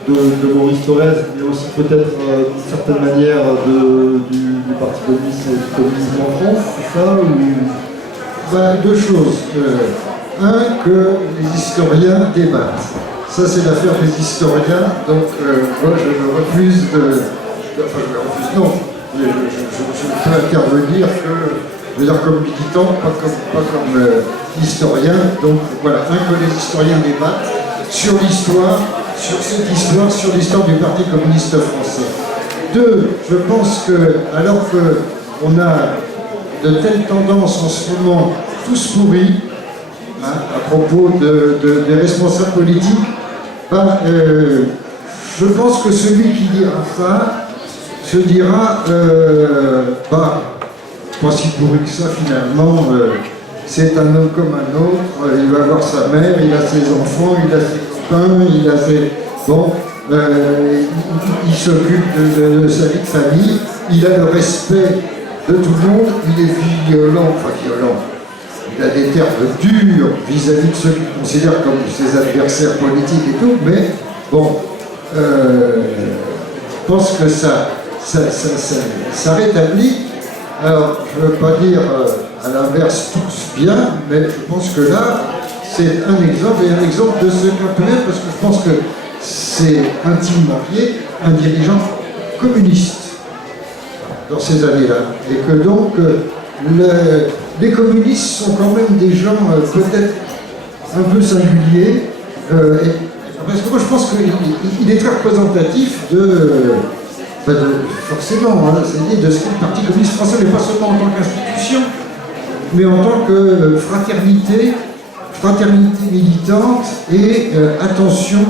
de Maurice Thorez, mais aussi peut-être d'une certaine manière du Parti communiste et du communisme en France, c'est ça ou... Ben, deux choses. Un, que les historiens débattent. Ça, c'est l'affaire des historiens, donc moi, je refuse de... Enfin, je refuse, non. Je peux intervenir comme militant, pas comme historien. Donc voilà, un, que les historiens débattent sur l'histoire, sur cette histoire, sur l'histoire du Parti communiste français. Deux, je pense que, alors qu'on a de telles tendances en ce moment, tous pourris, hein, à propos des responsables politiques, ben, je pense que celui qui dira ça se dira, pas si pourri que ça finalement, c'est un homme comme un autre, il va voir sa mère, il a ses enfants, il a ses copains, il a ses... Bon, il s'occupe de sa vie de famille, il a le respect de tout le monde, il est violent, il a des termes durs vis-à-vis de ceux qu'il considère comme ses adversaires politiques et tout, mais bon, je pense que ça rétablit. Alors, je ne veux pas dire à l'inverse tous bien, mais je pense que là, c'est un exemple, et un exemple de ce qu'un peut être, parce que je pense que c'est intimement lié un dirigeant communiste dans ces années-là. Et que donc, les communistes sont quand même des gens peut-être un peu singuliers, parce que moi je pense qu'il est très représentatif forcément, hein, c'est-à-dire de ce qu'est le Parti communiste français, mais pas seulement en tant qu'institution, mais en tant que fraternité militante et attention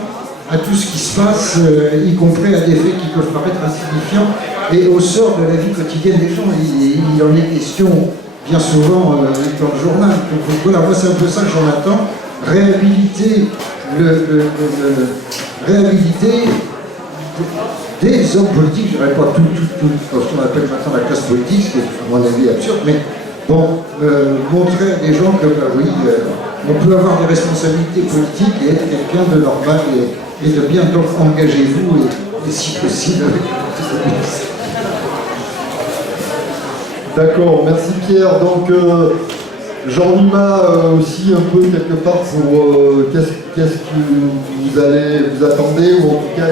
à tout ce qui se passe, y compris à des faits qui peuvent paraître insignifiants, et au sort de la vie quotidienne des gens. Il en est question bien souvent dans le journal. Donc voilà, moi c'est un peu ça que j'en attends, réhabiliter des hommes politiques, je dirais pas tout ce qu'on appelle maintenant la classe politique, ce qui est à mon avis absurde, mais bon, montrer à des gens que oui, on peut avoir des responsabilités politiques et être quelqu'un de normal et de bien. Donc engagez-vous et si possible avec le communisme. D'accord, merci Pierre. Donc Jean-Nima aussi un peu quelque part pour qu'est-ce que vous attendez, ou en tout cas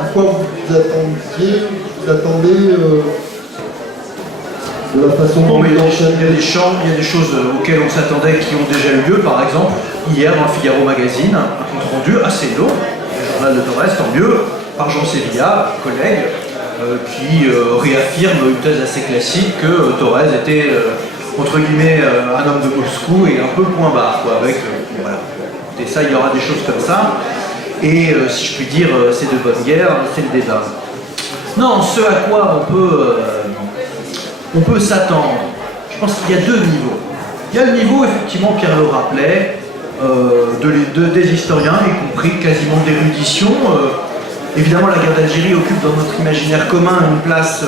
à quoi vous attendez de la façon dont il y vous enchaînez. il y a des choses auxquelles on s'attendait qui ont déjà eu lieu. Par exemple, hier dans le Figaro Magazine, un compte rendu assez long, le journal de Thorez, tant mieux, par Jean Sévilla, collègue, qui réaffirme une thèse assez classique que Thorez était entre guillemets un homme de Moscou et un peu point barre, quoi, avec voilà. Et ça, il y aura des choses comme ça. Et si je puis dire, c'est de bonne guerre, c'est le débat. Non, ce à quoi on peut s'attendre, je pense qu'il y a deux niveaux. Il y a le niveau, effectivement, Pierre le rappelait, des historiens, y compris quasiment d'érudition. Évidemment, la guerre d'Algérie occupe dans notre imaginaire commun une place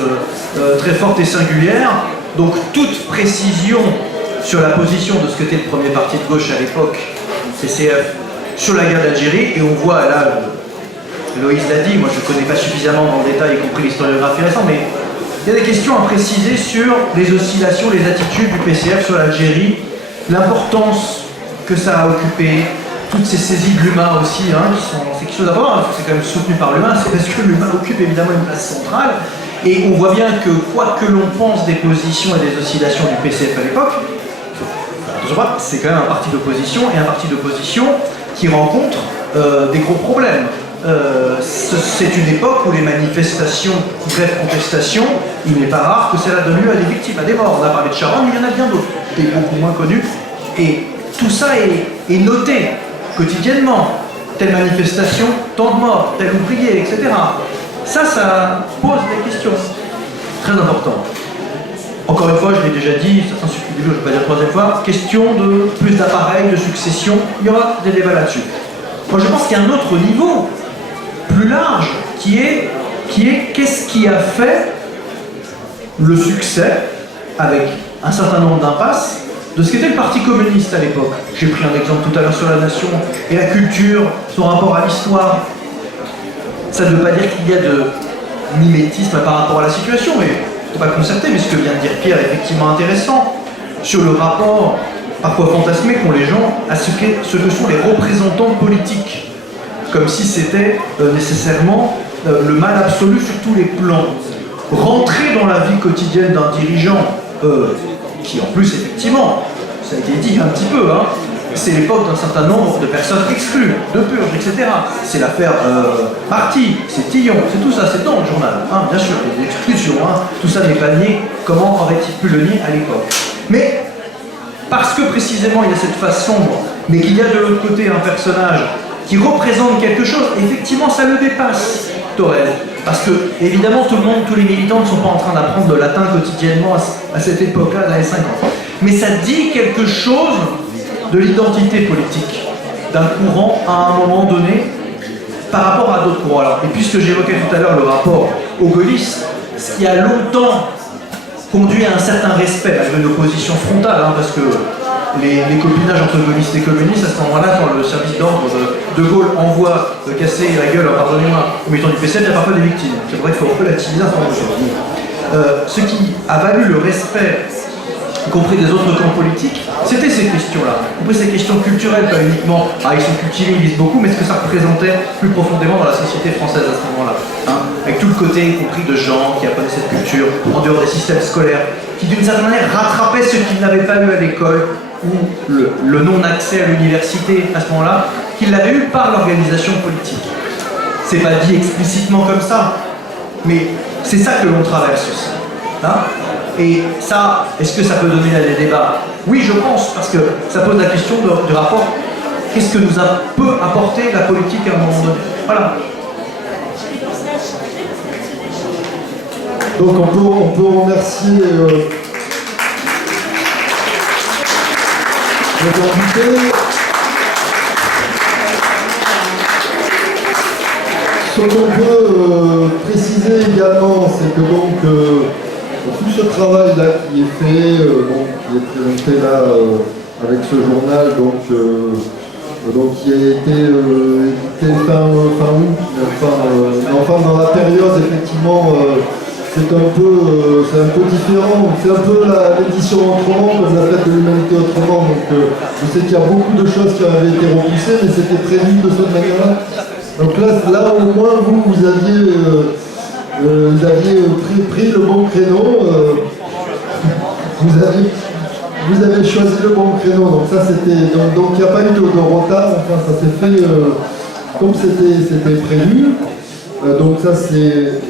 très forte et singulière. Donc toute précision sur la position de ce qu'était le premier parti de gauche à l'époque, CCF, sur la guerre d'Algérie, et on voit là, Loïs l'a dit, moi je ne connais pas suffisamment dans le détail, y compris l'historiographie récente, mais il y a des questions à préciser sur les oscillations, les attitudes du PCF sur l'Algérie, l'importance que ça a occupé, toutes ces saisies de l'UMA aussi, hein, c'est quelque chose d'abord, c'est quand même soutenu par l'UMA, c'est parce que l'UMA occupe évidemment une place centrale. Et on voit bien que, quoi que l'on pense des positions et des oscillations du PCF à l'époque, c'est quand même un parti d'opposition, et un parti d'opposition qui rencontre des gros problèmes. C'est une époque où les manifestations, bref, contestations, il n'est pas rare que cela donne lieu à des victimes, à des morts. On a parlé de Charonne, mais il y en a bien d'autres, des beaucoup moins connus. Et tout ça est noté quotidiennement. Telle manifestation, tant de morts, tel ouvrier, etc. Ça pose des questions très importantes. Encore une fois, je l'ai déjà dit, certains suffit du jeu, je ne vais pas dire troisième fois, question de plus d'appareils, de succession, il y aura des débats là-dessus. Moi je pense qu'il y a un autre niveau, plus large, qui est qu'est-ce qui a fait le succès, avec un certain nombre d'impasses, de ce qu'était le Parti communiste à l'époque. J'ai pris un exemple tout à l'heure sur la nation et la culture, son rapport à l'histoire. Ça ne veut pas dire qu'il y a de mimétisme par rapport à la situation, mais je ne pas concerté, mais ce que vient de dire Pierre est effectivement intéressant sur le rapport parfois fantasmé qu'ont les gens à ce que sont les représentants politiques, comme si c'était nécessairement le mal absolu sur tous les plans. Rentrer dans la vie quotidienne d'un dirigeant, qui en plus effectivement, ça a été dit un petit peu, hein, c'est l'époque d'un certain nombre de personnes exclues, de purges, etc. C'est l'affaire Marty, c'est Tillon, c'est tout ça, c'est dans le journal, hein, bien sûr, il y a des exclusions, hein, tout ça n'est pas nié, comment aurait-il pu le nier à l'époque? Mais parce que précisément il y a cette face sombre, mais qu'il y a de l'autre côté un personnage qui représente quelque chose, effectivement ça le dépasse, Thorel. Parce que, évidemment, tout le monde, tous les militants ne sont pas en train d'apprendre le latin quotidiennement à cette époque-là, dans les 50. Mais ça dit quelque chose de l'identité politique d'un courant à un moment donné par rapport à d'autres courants. Alors, et puisque j'évoquais tout à l'heure le rapport au gaullisme, ce qui a longtemps conduit à un certain respect, à une opposition frontale, hein, parce que les copinages entre gaullistes et communistes, à ce moment-là, quand le service d'ordre de Gaulle envoie casser la gueule, pardonnez-moi, aux militants du PCF, il y a parfois des victimes. C'est vrai qu'il faut relativiser un certain nombre de choses. Ce qui a valu le respect, y compris des autres camps politiques, c'était ces questions-là. Y compris ces questions culturelles, pas uniquement, ils sont cultivés, ils lisent beaucoup, mais ce que ça représentait plus profondément dans la société française à ce moment-là. Hein, avec tout le côté, y compris de gens qui apprenaient cette culture en dehors des systèmes scolaires, qui d'une certaine manière rattrapaient ce qu'ils n'avaient pas eu à l'école, ou le non-accès à l'université à ce moment-là, qu'ils l'avaient eu par l'organisation politique. C'est pas dit explicitement comme ça, mais c'est ça que l'on traverse aussi. Hein, et ça, est-ce que ça peut donner à des débats? Oui, je pense, parce que ça pose la question du rapport. Qu'est-ce que nous peut apporter la politique à un moment donné? Voilà. Donc on peut remercier les invités. Ce qu'on peut préciser également, c'est que donc tout ce travail-là qui est fait, qui est présenté là avec ce journal, donc qui a été édité fin août, enfin dans la période effectivement. C'est un peu différent, c'est un peu l'édition autrement, comme la fête de l'humanité autrement. Donc je sais qu'il y a beaucoup de choses qui avaient été repoussées, mais c'était prévu de cette manière-là. Donc là au moins vous aviez pris le bon créneau, vous avez choisi le bon créneau. Donc ça c'était, donc il n'y a pas eu de retard. Enfin ça s'est fait comme c'était prévu. Donc ça c'est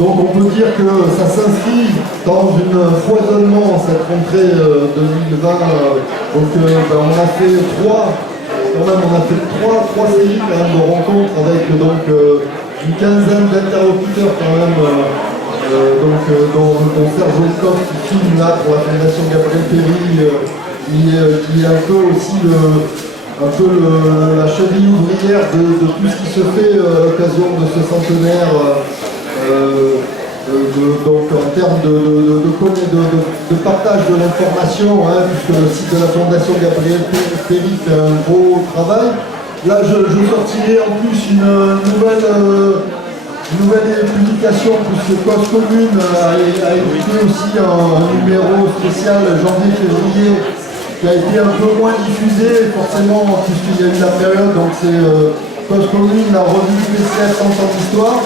donc on peut dire que ça s'inscrit dans un foisonnement cette rentrée 2020. On a fait trois séries quand même de rencontres avec une quinzaine d'interlocuteurs quand même, dont Serge Volkov qui filme là pour la Fondation Gabriel Péri, qui est un peu aussi la cheville ouvrière de tout ce qui se fait à l'occasion de ce centenaire, donc en termes de partage de l'information, hein, puisque le site de la Fondation Gabriel Péri fait un gros travail. Là, je sortirai en plus une nouvelle publication, puisque Cause Commune a édité aussi un numéro spécial janvier-février, qui a été un peu moins diffusé, forcément, puisqu'il y a eu la période, donc c'est Cause Commune, la revue du PCF 100 ans d'histoire.